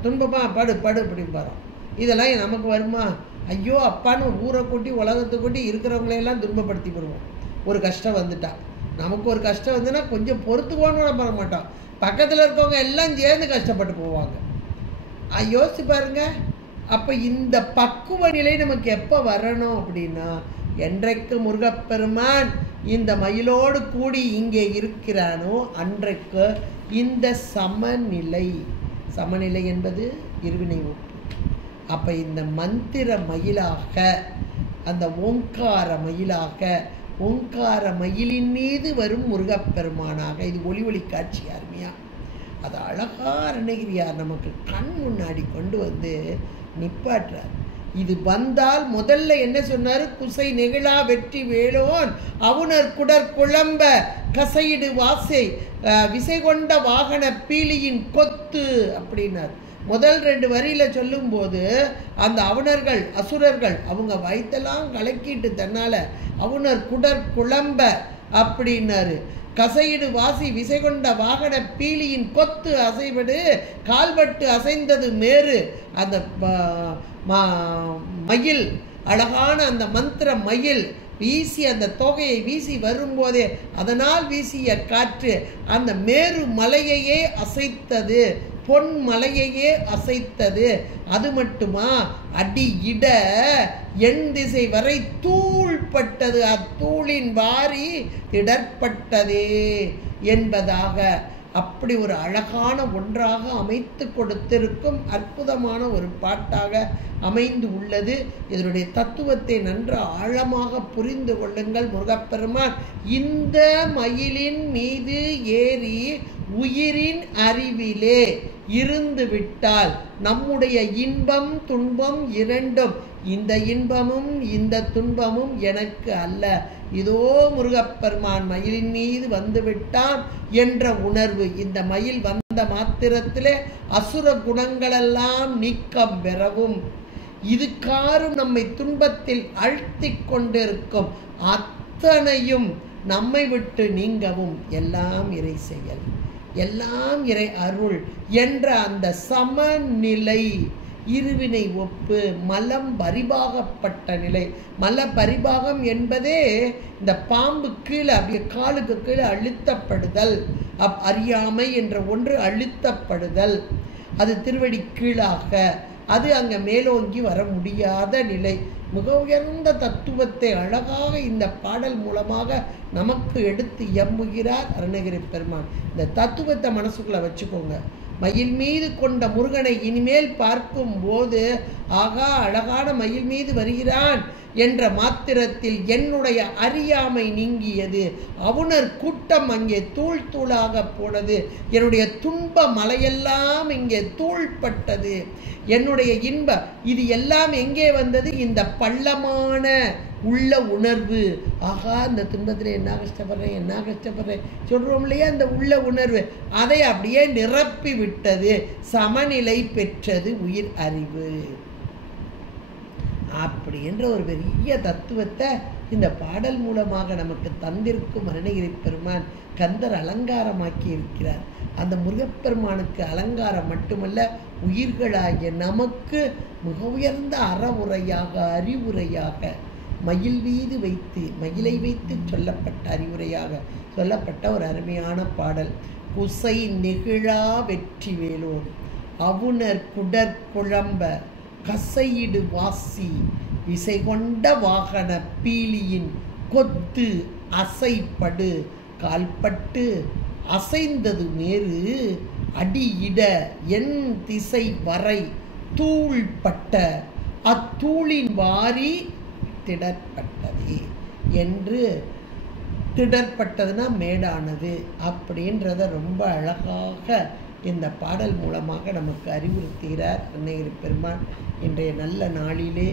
துன்பமாக படு படு அப்படின்னு போகிறோம். இதெல்லாம் நமக்கு வருமா? ஐயோ அப்பான்னு ஊரை கூட்டி உலகத்தை கூட்டி இருக்கிறவங்களையெல்லாம் துன்பப்படுத்தி போடுவோம். ஒரு கஷ்டம் வந்துட்டா, நமக்கு ஒரு கஷ்டம் வந்துன்னா கொஞ்சம் பொறுத்துக்கோன்னு பண்ண மாட்டோம். பக்கத்தில் இருக்கவங்க எல்லாம் சேர்ந்து கஷ்டப்பட்டு போவாங்க. யோசிச்சு பாருங்க. அப்போ இந்த பக்குவ நிலை நமக்கு எப்போ வரணும் அப்படின்னா, என்றைக்கு முருகப்பெருமான் இந்த மயிலோடு கூடி இங்கே இருக்கிறானோ அன்றைக்கு இந்த சமநிலை. சமநிலை என்பது இருவினை ஒப்பு. அப்போ இந்த மந்திர மயிலாக, அந்த ஓங்கார மயிலாக, ஓங்கார மயிலின் மீது வரும் முருகப்பெருமானாக, இது ஒளி ஒளி காட்சி அருமையாக அது அழகா அருணகிரியார் நமக்கு கண் முன்னாடி கொண்டு வந்து நிப்பாட்டுறார். இது வந்தால் முதல்ல என்ன சொன்னார்? குசை நெகிழா வெற்றி வேலோன் அவுணர் குடர் குழம்ப கசையிடு வாசை விசை கொண்ட வாகன பீலியின் கொத்து அப்படின்னார். முதல் 2 வரியில் சொல்லும்போது அந்த அவுணர்கள் அசுரர்கள் அவங்க வயிற்றெல்லாம் கலக்கிட்டு தன்னால் அவுணர் குடர் குழம்ப அப்படின்னாரு. கசையிடு வாசி விசை கொண்ட வாகன பீலியின் கொத்து அசைவிடு கால்பட்டு அசைந்தது மேறு. அந்த மயில், அழகான அந்த மந்திர மயில் வீசி அந்த தொகையை வீசி வரும்போதே அதனால் வீசிய காற்று அந்த மேரு மலையையே அசைத்தது, பொன் மலையையே அசைத்தது. அது மட்டுமா, அடி இட எண் திசை வரை தூள்பட்டது, அத்தூளின் வாரி திடற்பட்டதே என்பதாக அப்படி ஒரு அழகான ஒன்றாக அமைத்து கொடுத்திருக்கும் அற்புதமான ஒரு பாட்டாக அமைந்து உள்ளது. இதனுடைய தத்துவத்தை நன்று ஆழமாக புரிந்து கொள்ளுங்கள். முருகப்பெருமான் இந்த மயிலின் மீது ஏறி உயிரின் அறிவிலே இருந்து விட்டால் நம்முடைய இன்பம் துன்பம் இரண்டும், இந்த இன்பமும் இந்த துன்பமும் எனக்கு அல்ல, இதோ முருகப்பெருமான் மயிலின் மீது வந்துவிட்டான் என்ற உணர்வு. இந்த மயில் வந்த மாத்திரத்திலே அசுர குணங்களெல்லாம் நீக்கம் பெறவும், இதுக்காரும் நம்மை துன்பத்தில் அழுத்தி கொண்டிருக்கும் அத்தனையும் நம்மை விட்டு நீங்கவும், எல்லாம் இறை செயல், எல்லாம் இறை அருள் என்ற அந்த சமநிலை, இருவினை ஒப்பு, மலம் பரிபாகப்பட்ட நிலை. மல பரிபாகம் என்பதே இந்த பாம்பு கீழே அப்படியே காலுக்கு கீழே அழுத்தப்படுதல், அறியாமை என்ற ஒன்று அழுத்தப்படுதல், அது திருவடி கீழாக, அது அங்கே மேலோங்கி வர முடியாத நிலை. மிக உயர்ந்த தத்துவத்தை அழகாக இந்த பாடல் மூலமாக நமக்கு எடுத்து எம்புகிறார் அருணகிரி பெருமான். இந்த தத்துவத்தை மனசுக்குள்ள வச்சுக்கோங்க. மயில் மீது கொண்ட முருகனை இனிமேல் பார்க்கும் போது, ஆகா அழகான மயில் மீது வருகிறான் என்ற மாத்திரத்தில் என்னுடைய அறியாமை நீங்கியது, அவுணர் கூட்டம் அங்கே தூள் தூளாக போனது, என்னுடைய துன்ப மலையெல்லாம் இங்கே தூள்பட்டது, என்னுடைய இன்ப இது எல்லாம் எங்கே வந்தது? இந்த பள்ளமான உள்ள உணர்வு. ஆகா இந்த துன்பத்தில் என்ன கஷ்டப்படுறேன் சொல்கிறோம் இல்லையா, அந்த உள்ள உணர்வு அதை அப்படியே நிரப்பி விட்டது, சமநிலை பெற்றது உயிர் அறிவு. அப்படின்ற ஒரு பெரிய தத்துவத்தை இந்த பாடல் மூலமாக நமக்கு தந்திருக்கும் அருணகிரி பெருமான் கந்தர் அலங்காரமாக்கி இருக்கிறார். அந்த முருகப்பெருமானுக்கு அலங்காரம் மட்டுமல்ல, உயிர்களாகிய நமக்கு மிக உயர்ந்த அறவுரையாக அறிவுரையாக மயில் மீது வைத்து, மயிலை வைத்து சொல்லப்பட்ட அறிவுரையாக சொல்லப்பட்ட ஒரு அருமையான பாடல். குசை நெகிழா வெற்றி வேலோன் அவுணர் குடர் குழம்ப கசையிடு வாசி விசை கொண்ட வாகன பீலியின் கொத்து அசைப்படு கால்பட்டு அசைந்தது மேறு அடியிட என் திசை வரை தூள்பட்ட அத்தூளின் வாரி திடற்பட்டது என்று, திடற்பட்டதுன்னா மேடானது அப்படின்றத ரொம்ப அழகாக இந்த பாடல் மூலமாக நமக்கு அறிவுறுத்துகிறார் அருணகிரி பெருமான். இன்றைய நல்ல நாளிலே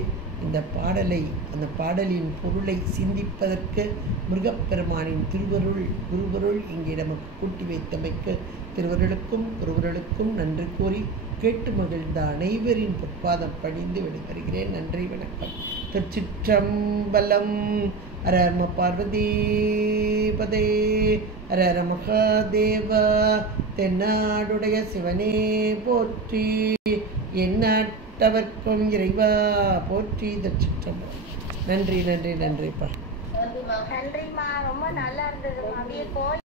இந்த பாடலை, அந்த பாடலின் பொருளை சிந்திப்பதற்கு முருகப்பெருமானின் திருவருள் குருவருள் இங்கே நமக்கு கூட்டி வைத்தமைக்கு திருவருளுக்கும் குருவருளுக்கும் நன்றி கூறி கேட்டு மகிழ்ந்த அனைவரின் பொற்பாதம் பணிந்து விடைபெறுகிறேன். நன்றி, வணக்கம். திருச்சிற்றம்பலம். ஹர நம பார்வதீபதே, ஹர ஹர மகாதேவா. தென்னாடுடைய சிவனே போற்றி, எந்நாட்டவர்க்கும் இறைவா போற்றி. திருச்சிற்றம்பலம். நன்றி நன்றிப்பா. நன்றிம்மா, ரொம்ப நல்லா இருந்தது. அப்படியே